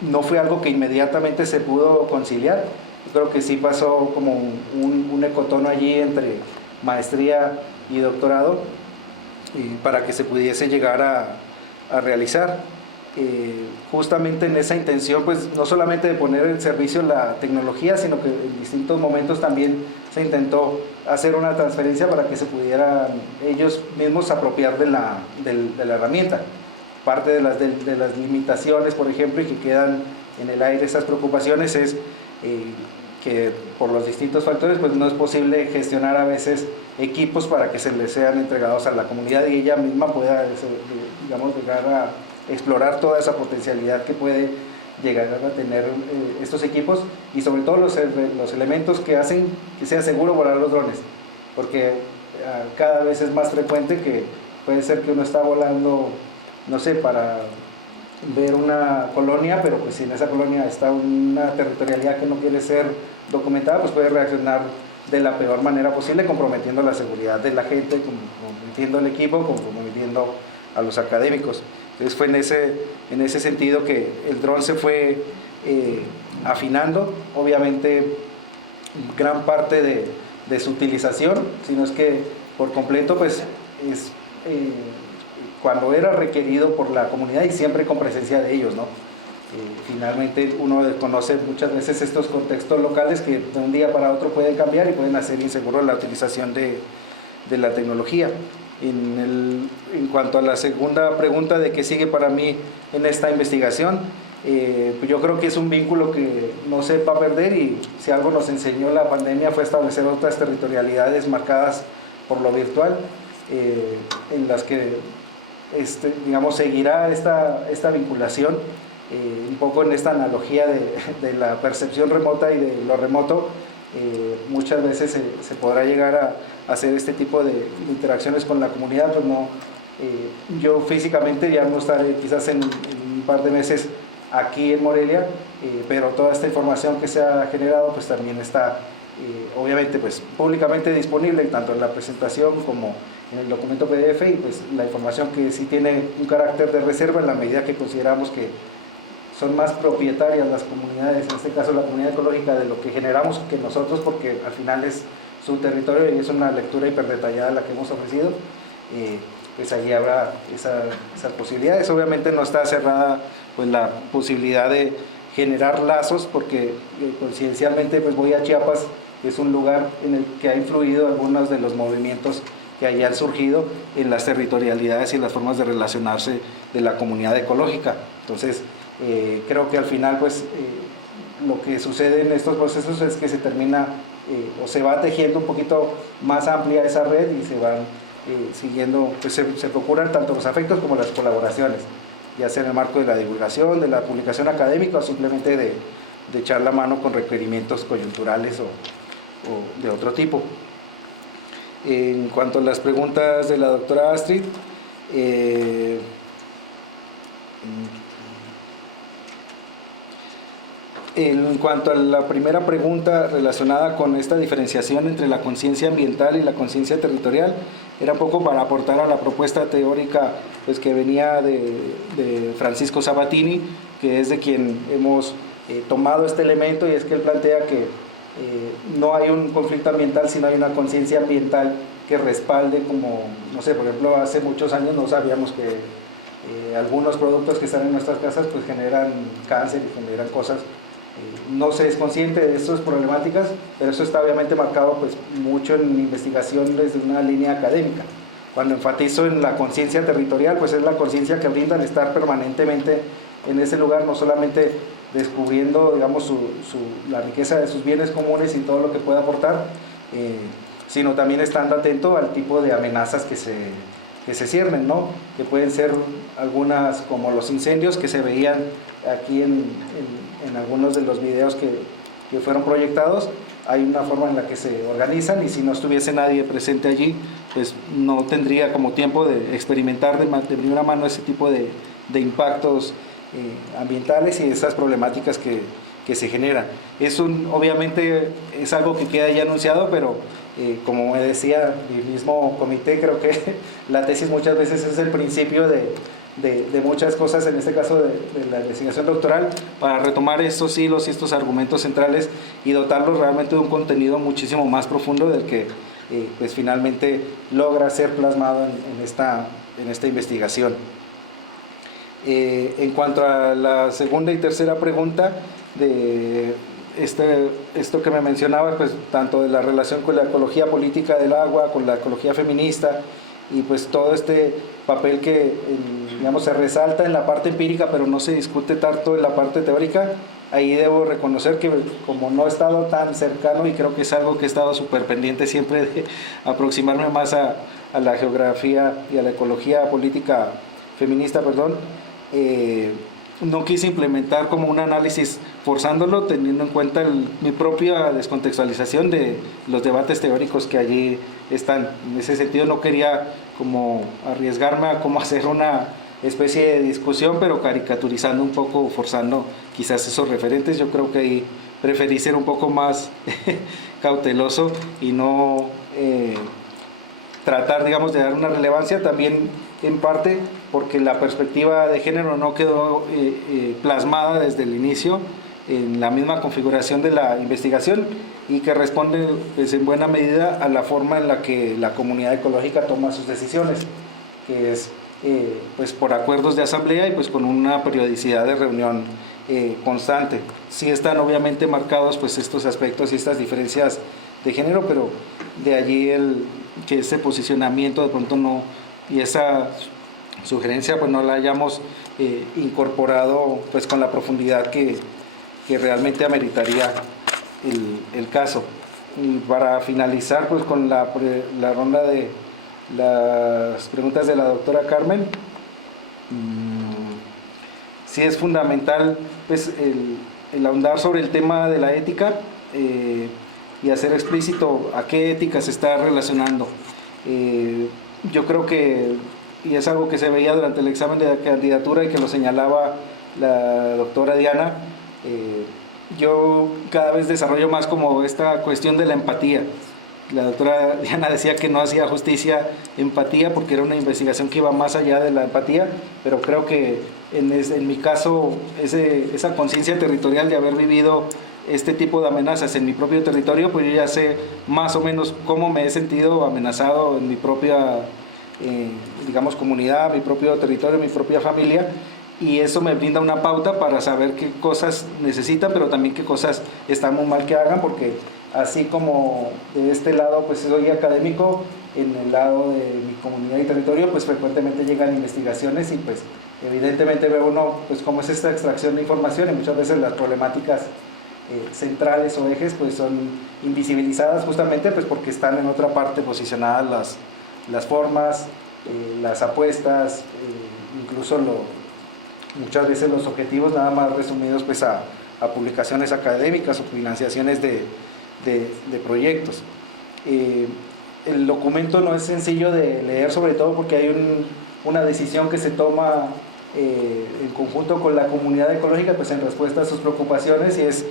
no fue algo que inmediatamente se pudo conciliar. Yo creo que sí pasó como un ecotono allí entre maestría y doctorado, para que se pudiese llegar a realizar. Justamente en esa intención, pues no solamente de poner en servicio la tecnología, sino que en distintos momentos también se intentó hacer una transferencia para que se pudieran ellos mismos apropiar de la herramienta. Parte de las limitaciones, por ejemplo, y que quedan en el aire esas preocupaciones, es que por los distintos factores pues no es posible gestionar a veces equipos para que se les sean entregados a la comunidad y ella misma pueda, digamos, llegar a explorar toda esa potencialidad que puede llegar a tener estos equipos, y sobre todo los elementos que hacen que sea seguro volar los drones, porque cada vez es más frecuente que puede ser que uno está volando, no sé, para ver una colonia, pero pues si en esa colonia está una territorialidad que no quiere ser documentada, pues puede reaccionar de la peor manera posible, comprometiendo la seguridad de la gente, comprometiendo el equipo, comprometiendo a los académicos. Entonces fue en ese sentido que el dron se fue afinando. Obviamente gran parte de su utilización, sino es que por completo pues es cuando era requerido por la comunidad y siempre con presencia de ellos, ¿no? Finalmente uno desconoce muchas veces estos contextos locales que de un día para otro pueden cambiar y pueden hacer inseguro la utilización de la tecnología. En cuanto a la segunda pregunta de qué sigue para mí en esta investigación, pues yo creo que es un vínculo que no se va a perder, y si algo nos enseñó la pandemia fue establecer otras territorialidades marcadas por lo virtual, en las que digamos, seguirá esta vinculación, un poco en esta analogía de la percepción remota y de lo remoto. Muchas veces se podrá llegar a hacer este tipo de interacciones con la comunidad, pues no, yo físicamente ya no estaré quizás en un par de meses aquí en Morelia, pero toda esta información que se ha generado pues también está obviamente pues públicamente disponible, tanto en la presentación como en el documento PDF, y pues la información que sí tiene un carácter de reserva en la medida que consideramos que son más propietarias las comunidades, en este caso la comunidad ecológica, de lo que generamos que nosotros, porque al final es su territorio y es una lectura hiperdetallada la que hemos ofrecido. Pues allí habrá esas posibilidades. Obviamente no está cerrada pues la posibilidad de generar lazos, porque coincidencialmente pues voy a Chiapas, que es un lugar en el que ha influido algunos de los movimientos que hayan surgido en las territorialidades y en las formas de relacionarse de la comunidad ecológica. Entonces, creo que al final, pues, lo que sucede en estos procesos es que se termina o se va tejiendo un poquito más amplia esa red y se van siguiendo, pues se procuran tanto los afectos como las colaboraciones, ya sea en el marco de la divulgación, de la publicación académica o simplemente de echar la mano con requerimientos coyunturales o de otro tipo. En cuanto a las preguntas de la doctora Astrid, en cuanto a la primera pregunta relacionada con esta diferenciación entre la conciencia ambiental y la conciencia territorial, era un poco para aportar a la propuesta teórica pues, que venía de Francisco Sabatini, que es de quien hemos tomado este elemento, y es que él plantea que no hay un conflicto ambiental, sino hay una conciencia ambiental que respalde, como, no sé, por ejemplo, hace muchos años no sabíamos que algunos productos que están en nuestras casas pues generan cáncer y generan cosas. No se es consciente de estas problemáticas, pero eso está obviamente marcado pues, mucho en investigación desde una línea académica. Cuando enfatizo en la conciencia territorial, pues es la conciencia que brindan estar permanentemente en ese lugar, no solamente descubriendo, digamos, la riqueza de sus bienes comunes y todo lo que puede aportar, sino también estando atento al tipo de amenazas que se ciernen, ¿no? Que pueden ser algunas como los incendios que se veían aquí en algunos de los videos que fueron proyectados. Hay una forma en la que se organizan, y si no estuviese nadie presente allí, pues no tendría como tiempo de experimentar de primera mano ese tipo de impactos ambientales y esas problemáticas que se generan. Obviamente es algo que queda ya anunciado, pero como me decía el mismo comité, creo que la tesis muchas veces es el principio de muchas cosas, en este caso de la investigación doctoral, para retomar estos hilos y estos argumentos centrales y dotarlos realmente de un contenido muchísimo más profundo del que pues finalmente logra ser plasmado en esta investigación. En cuanto a la segunda y tercera pregunta de esto que me mencionaba, pues tanto de la relación con la ecología política del agua, con la ecología feminista, y pues todo este papel que digamos se resalta en la parte empírica pero no se discute tanto en la parte teórica, ahí debo reconocer que como no he estado tan cercano, y creo que es algo que he estado súper pendiente siempre de aproximarme más a la geografía y a la ecología política feminista, no quise implementar como un análisis forzándolo, teniendo en cuenta mi propia descontextualización de los debates teóricos que allí están. En ese sentido no quería como arriesgarme a como hacer una especie de discusión, pero caricaturizando un poco, forzando quizás esos referentes. Yo creo que ahí preferí ser un poco más cauteloso y no tratar, digamos, de dar una relevancia, también en parte porque la perspectiva de género no quedó plasmada desde el inicio en la misma configuración de la investigación, y que responde pues, en buena medida a la forma en la que la comunidad ecológica toma sus decisiones, que es pues por acuerdos de asamblea y pues con una periodicidad de reunión constante. Sí están obviamente marcados pues estos aspectos y estas diferencias de género, pero de allí que ese posicionamiento de pronto no, y esa sugerencia pues no la hayamos incorporado pues con la profundidad que realmente ameritaría el caso. Y para finalizar pues con la ronda de las preguntas de la doctora Carmen, sí es fundamental pues el ahondar sobre el tema de la ética y hacer explícito a qué ética se está relacionando. Yo creo que, y es algo que se veía durante el examen de candidatura y que lo señalaba la doctora Diana, yo cada vez desarrollo más como esta cuestión de la empatía. La doctora Diana decía que no hacía justicia empatía porque era una investigación que iba más allá de la empatía, pero creo que en mi caso esa conciencia territorial de haber vivido este tipo de amenazas en mi propio territorio, pues yo ya sé más o menos cómo me he sentido amenazado en mi propia, digamos, comunidad, mi propio territorio, mi propia familia, y eso me brinda una pauta para saber qué cosas necesitan, pero también qué cosas están muy mal que hagan, porque así como de este lado pues soy académico, en el lado de mi comunidad y territorio pues frecuentemente llegan investigaciones y pues evidentemente ve uno pues cómo es esta extracción de información, y muchas veces las problemáticas centrales o ejes pues son invisibilizadas justamente pues porque están en otra parte posicionadas las formas, las apuestas, incluso muchas veces los objetivos nada más resumidos pues a publicaciones académicas o financiaciones de proyectos. El documento no es sencillo de leer, sobre todo porque hay una decisión que se toma en conjunto con la comunidad ecológica pues en respuesta a sus preocupaciones, y es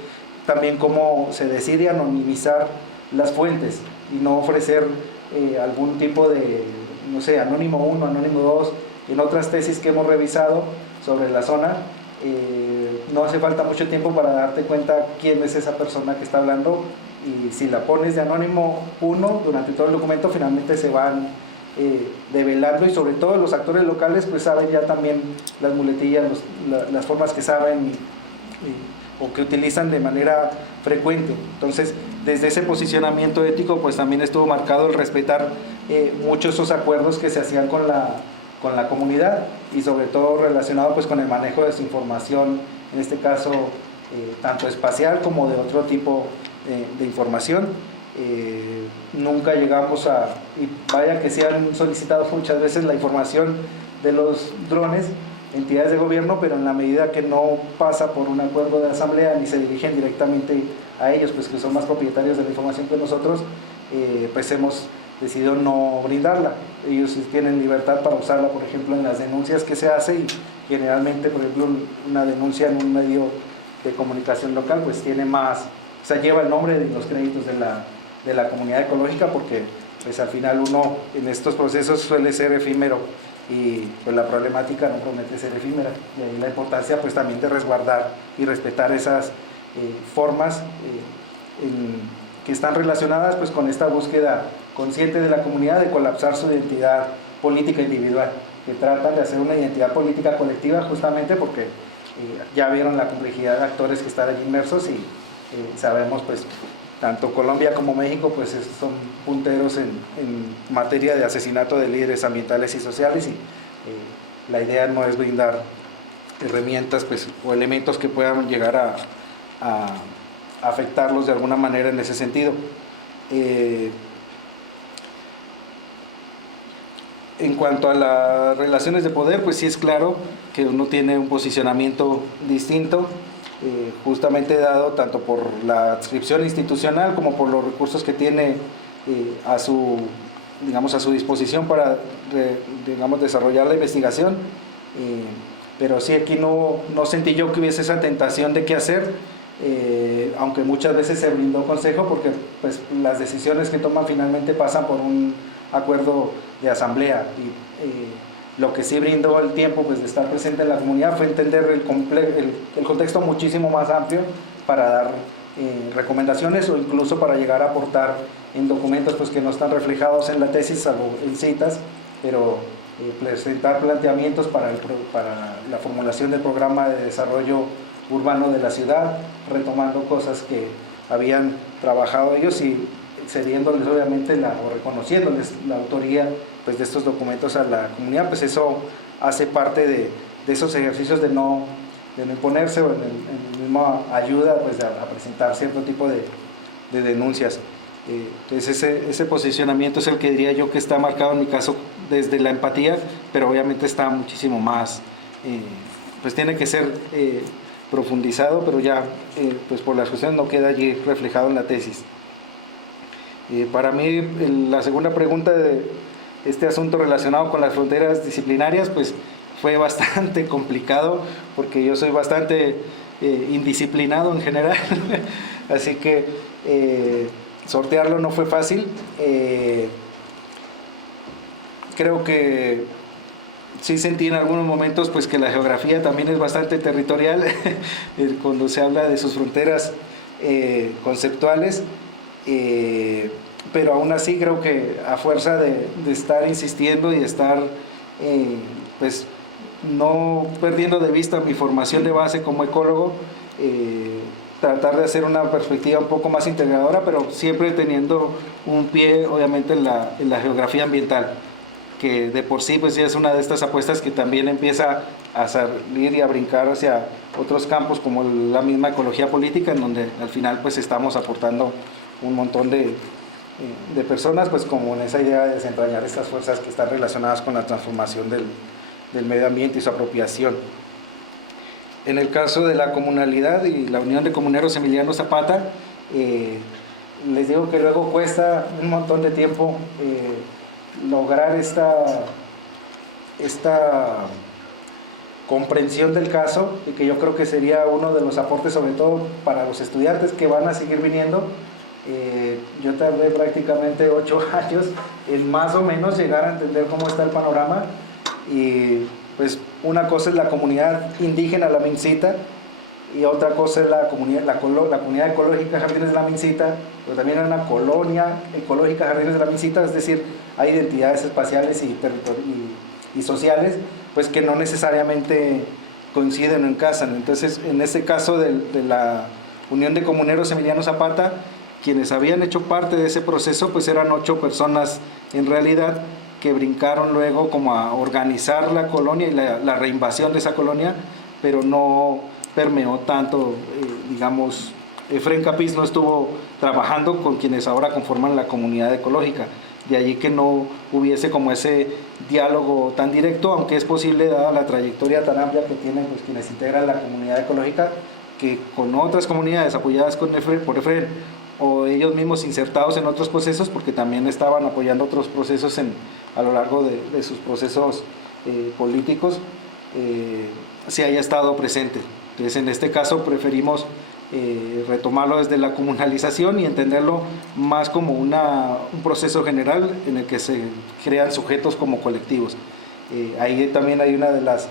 también cómo se decide anonimizar las fuentes y no ofrecer algún tipo de, no sé, anónimo 1, anónimo 2. En otras tesis que hemos revisado sobre la zona, no hace falta mucho tiempo para darte cuenta quién es esa persona que está hablando, y si la pones de anónimo 1 durante todo el documento, finalmente se van develando, y sobre todo los actores locales pues saben ya también las muletillas, las formas que saben o que utilizan de manera frecuente. Entonces, desde ese posicionamiento ético pues también estuvo marcado el respetar muchos esos acuerdos que se hacían con la comunidad, y sobre todo relacionado pues con el manejo de su información, en este caso tanto espacial como de otro tipo de información. Nunca llegamos y vaya que se han solicitado muchas veces la información de los drones, entidades de gobierno, pero en la medida que no pasa por un acuerdo de asamblea ni se dirigen directamente a ellos, pues que son más propietarios de la información que nosotros, pues hemos decidido no brindarla. Ellos tienen libertad para usarla, por ejemplo, en las denuncias que se hace, y generalmente, por ejemplo, una denuncia en un medio de comunicación local pues tiene más, o sea, lleva el nombre de los créditos de la comunidad ecológica, porque pues al final uno en estos procesos suele ser efímero, y pues la problemática no promete ser efímera, y ahí la importancia pues también de resguardar y respetar esas formas que están relacionadas pues con esta búsqueda consciente de la comunidad de colapsar su identidad política individual, que tratan de hacer una identidad política colectiva, justamente porque ya vieron la complejidad de actores que están allí inmersos, y sabemos pues tanto Colombia como México pues son punteros en materia de asesinato de líderes ambientales y sociales, y la idea no es brindar herramientas pues o elementos que puedan llegar a afectarlos de alguna manera en ese sentido. En cuanto a las relaciones de poder, pues sí es claro que uno tiene un posicionamiento distinto, justamente dado tanto por la adscripción institucional como por los recursos que tiene a su disposición para desarrollar la investigación, pero sí aquí no sentí yo que hubiese esa tentación de qué hacer, aunque muchas veces se brindó consejo, porque pues las decisiones que toman finalmente pasan por un acuerdo de asamblea, y lo que sí brindó el tiempo pues de estar presente en la comunidad fue entender el contexto muchísimo más amplio para dar recomendaciones, o incluso para llegar a aportar en documentos pues que no están reflejados en la tesis, salvo en citas, pero presentar planteamientos para la formulación del programa de desarrollo urbano de la ciudad, retomando cosas que habían trabajado ellos y cediéndoles obviamente o reconociéndoles la autoría pues de estos documentos a la comunidad. Pues eso hace parte de esos ejercicios de no imponerse, o en el mismo ayuda pues a presentar cierto tipo de denuncias. Entonces ese posicionamiento es el que diría yo que está marcado en mi caso desde la empatía, pero obviamente está muchísimo más, pues tiene que ser profundizado, pero ya pues por las cuestiones no queda allí reflejado en la tesis. Para mí la segunda pregunta de este asunto relacionado con las fronteras disciplinarias pues fue bastante complicado, porque yo soy bastante indisciplinado en general, así que sortearlo no fue fácil. Creo que sí sentí en algunos momentos pues que la geografía también es bastante territorial cuando se habla de sus fronteras conceptuales, pero aún así creo que a fuerza de estar insistiendo y de estar pues no perdiendo de vista mi formación de base como ecólogo, tratar de hacer una perspectiva un poco más integradora, pero siempre teniendo un pie obviamente en la geografía ambiental, que de por sí pues ya es una de estas apuestas que también empieza a salir y a brincar hacia otros campos como la misma ecología política, en donde al final pues estamos aportando un montón de personas, pues como en esa idea de desentrañar estas fuerzas que están relacionadas con la transformación del medio ambiente y su apropiación. En el caso de la comunalidad y la Unión de Comuneros Emiliano Zapata, les digo que luego cuesta un montón de tiempo lograr esta comprensión del caso, y que yo creo que sería uno de los aportes, sobre todo para los estudiantes que van a seguir viniendo. Yo tardé prácticamente 8 años en más o menos llegar a entender cómo está el panorama, y pues una cosa es la comunidad indígena La Mincita y otra cosa es la comunidad ecológica Jardines de La Mincita, pero también hay una colonia ecológica Jardines de La Mincita, es decir, hay identidades espaciales y sociales pues que no necesariamente coinciden o encasan. Entonces, en este caso de la Unión de Comuneros Emiliano Zapata, quienes habían hecho parte de ese proceso pues eran 8 personas en realidad, que brincaron luego como a organizar la colonia y la reinvasión de esa colonia, pero no permeó tanto, digamos, Efrén Capiz no estuvo trabajando con quienes ahora conforman la comunidad ecológica, de allí que no hubiese como ese diálogo tan directo, aunque es posible dada la trayectoria tan amplia que tienen pues quienes integran la comunidad ecológica, que con otras comunidades apoyadas por Efrén, o ellos mismos insertados en otros procesos, porque también estaban apoyando otros procesos a lo largo de sus procesos políticos, se haya estado presente. Entonces, en este caso preferimos retomarlo desde la comunalización y entenderlo más como un proceso general en el que se crean sujetos como colectivos. Ahí también hay una de las,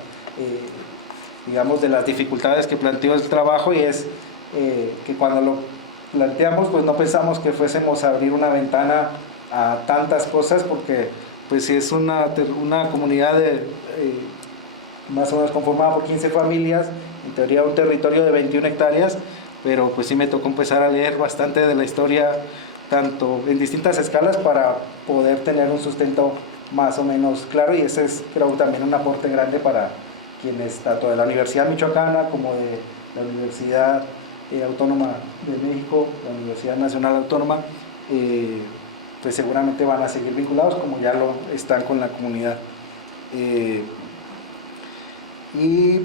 digamos, de las dificultades que planteó el trabajo, y es que cuando lo planteamos, pues no pensamos que fuésemos a abrir una ventana a tantas cosas, porque pues es una comunidad más o menos conformada por 15 familias, en teoría un territorio de 21 hectáreas, pero pues sí me tocó empezar a leer bastante de la historia, tanto en distintas escalas, para poder tener un sustento más o menos claro, y ese es, creo, también un aporte grande para quienes, tanto de la Universidad Michoacana como de la Universidad Autónoma de México, la Universidad Nacional Autónoma, pues seguramente van a seguir vinculados, como ya lo están con la comunidad. Y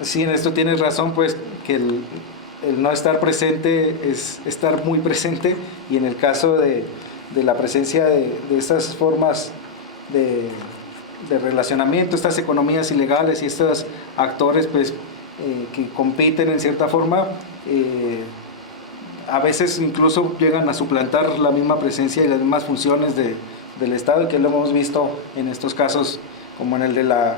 sí, en esto tienes razón, pues que el no estar presente es estar muy presente, y en el caso de la presencia de estas formas de relacionamiento, estas economías ilegales y estos actores pues que compiten en cierta forma, a veces incluso llegan a suplantar la misma presencia y las mismas funciones del Estado, y que lo hemos visto en estos casos como en el de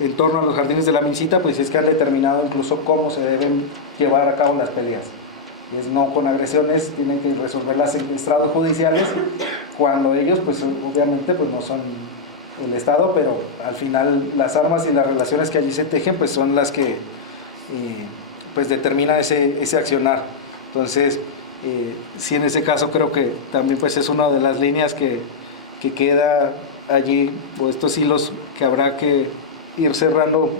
en torno a los Jardines de La Mincita, pues es que han determinado incluso cómo se deben llevar a cabo las peleas. Es no con agresiones, tienen que resolverlas en estrados judiciales, cuando ellos pues obviamente pues no son el Estado, pero al final las armas y las relaciones que allí se tejen pues son las que pues determina ese accionar. Entonces sí, en ese caso creo que también pues es una de las líneas que queda allí, o estos hilos que habrá que ir cerrando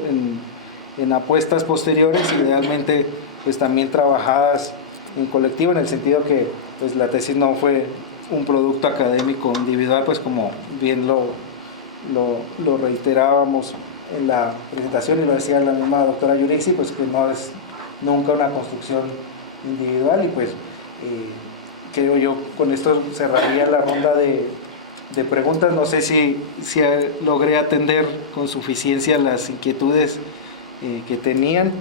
en apuestas posteriores, idealmente pues también trabajadas en colectivo, en el sentido que pues la tesis no fue un producto académico individual, pues como bien lo reiterábamos en la presentación, y lo decía la misma doctora Yurixi, pues que no es nunca una construcción individual. Y pues creo yo con esto cerraría la ronda de preguntas. No sé si logré atender con suficiencia las inquietudes que tenían,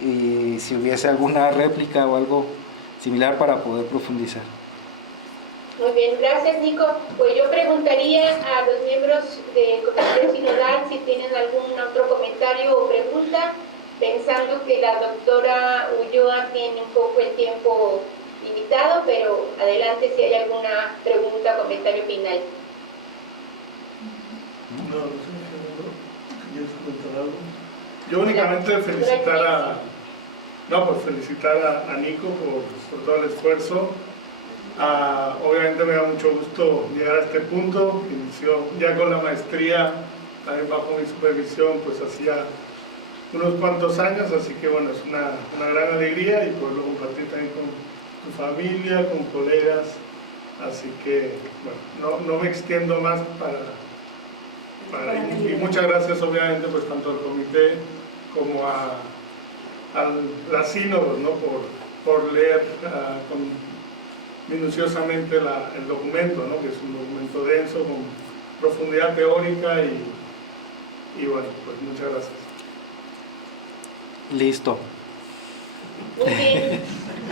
y si hubiese alguna réplica o algo similar para poder profundizar. Muy bien, gracias, Nico. Pues yo preguntaría a los miembros del Comité Sinodal si tienen algún otro comentario o pregunta, pensando que la doctora Ulloa tiene un poco el tiempo limitado, pero adelante si hay alguna pregunta o comentario final. algo? Yo únicamente felicitar a Nico por todo el esfuerzo. Obviamente me da mucho gusto llegar a este punto. Inició ya con la maestría, también bajo mi supervisión, pues hacía unos cuantos años, así que bueno, es una gran alegría y poderlo compartir también con tu familia, con colegas. Así que, bueno, no me extiendo más y muchas gracias obviamente pues tanto al comité como a la sínodo, ¿no? por leer minuciosamente el documento, ¿no? Que es un documento denso, con profundidad teórica y bueno, pues muchas gracias. Listo. Muy bien.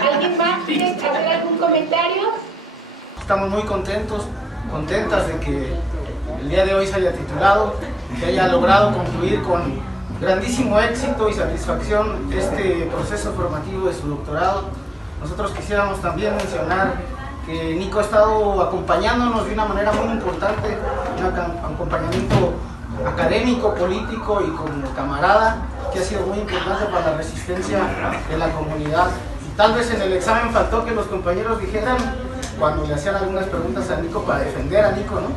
¿Alguien más quiere hacer algún comentario? Estamos muy contentas de que el día de hoy se haya titulado, que haya logrado concluir con grandísimo éxito y satisfacción este proceso formativo de su doctorado. Nosotros quisiéramos también mencionar que Nico ha estado acompañándonos de una manera muy importante, un acompañamiento académico, político y como camarada, que ha sido muy importante para la resistencia de la comunidad. Y tal vez en el examen faltó que los compañeros dijeran, cuando le hacían algunas preguntas a Nico para defender a Nico, ¿no?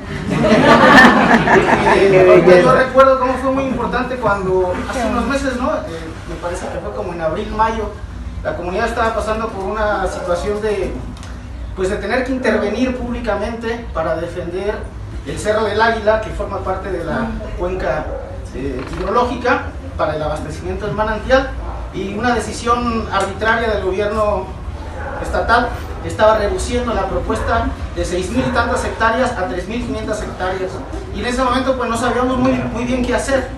Yo recuerdo cómo fue muy importante cuando hace unos meses, ¿no? Me parece que fue como en abril, mayo, la comunidad estaba pasando por una situación de tener que intervenir públicamente para defender el Cerro del Águila, que forma parte de la cuenca hidrológica para el abastecimiento del manantial, y una decisión arbitraria del gobierno estatal estaba reduciendo la propuesta de 6.000 y tantas hectáreas a 3.500 hectáreas, y en ese momento pues no sabíamos muy bien qué hacer,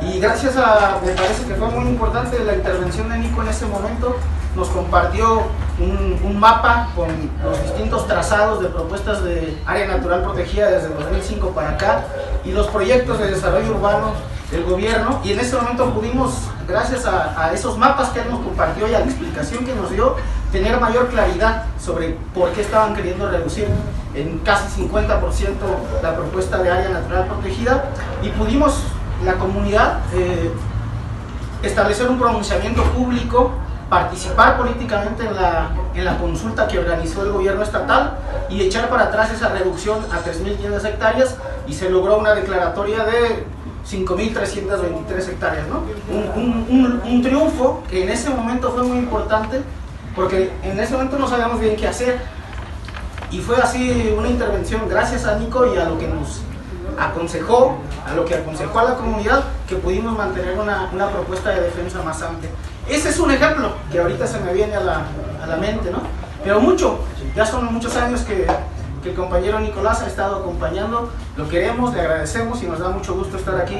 y gracias me parece que fue muy importante la intervención de Nico en ese momento. Nos compartió un mapa con los distintos trazados de propuestas de área natural protegida desde 2005 para acá y los proyectos de desarrollo urbano del gobierno, y en ese momento pudimos, gracias a esos mapas que él nos compartió y a la explicación que nos dio, tener mayor claridad sobre por qué estaban queriendo reducir en casi 50% la propuesta de área natural protegida, y pudimos, la comunidad, establecer un pronunciamiento público, participar políticamente en la consulta que organizó el gobierno estatal y echar para atrás esa reducción a 3.500 hectáreas, y se logró una declaratoria de 5.323 hectáreas, ¿no? Un triunfo que en ese momento fue muy importante, porque en ese momento no sabíamos bien qué hacer, y fue así una intervención gracias a Nico y a lo que nos aconsejó, a lo que aconsejó a la comunidad, que pudimos mantener una propuesta de defensa más amplia. Ese es un ejemplo que ahorita se me viene a la mente, ¿no? Pero ya son muchos años que el compañero Nicolás ha estado acompañando, lo queremos, le agradecemos y nos da mucho gusto estar aquí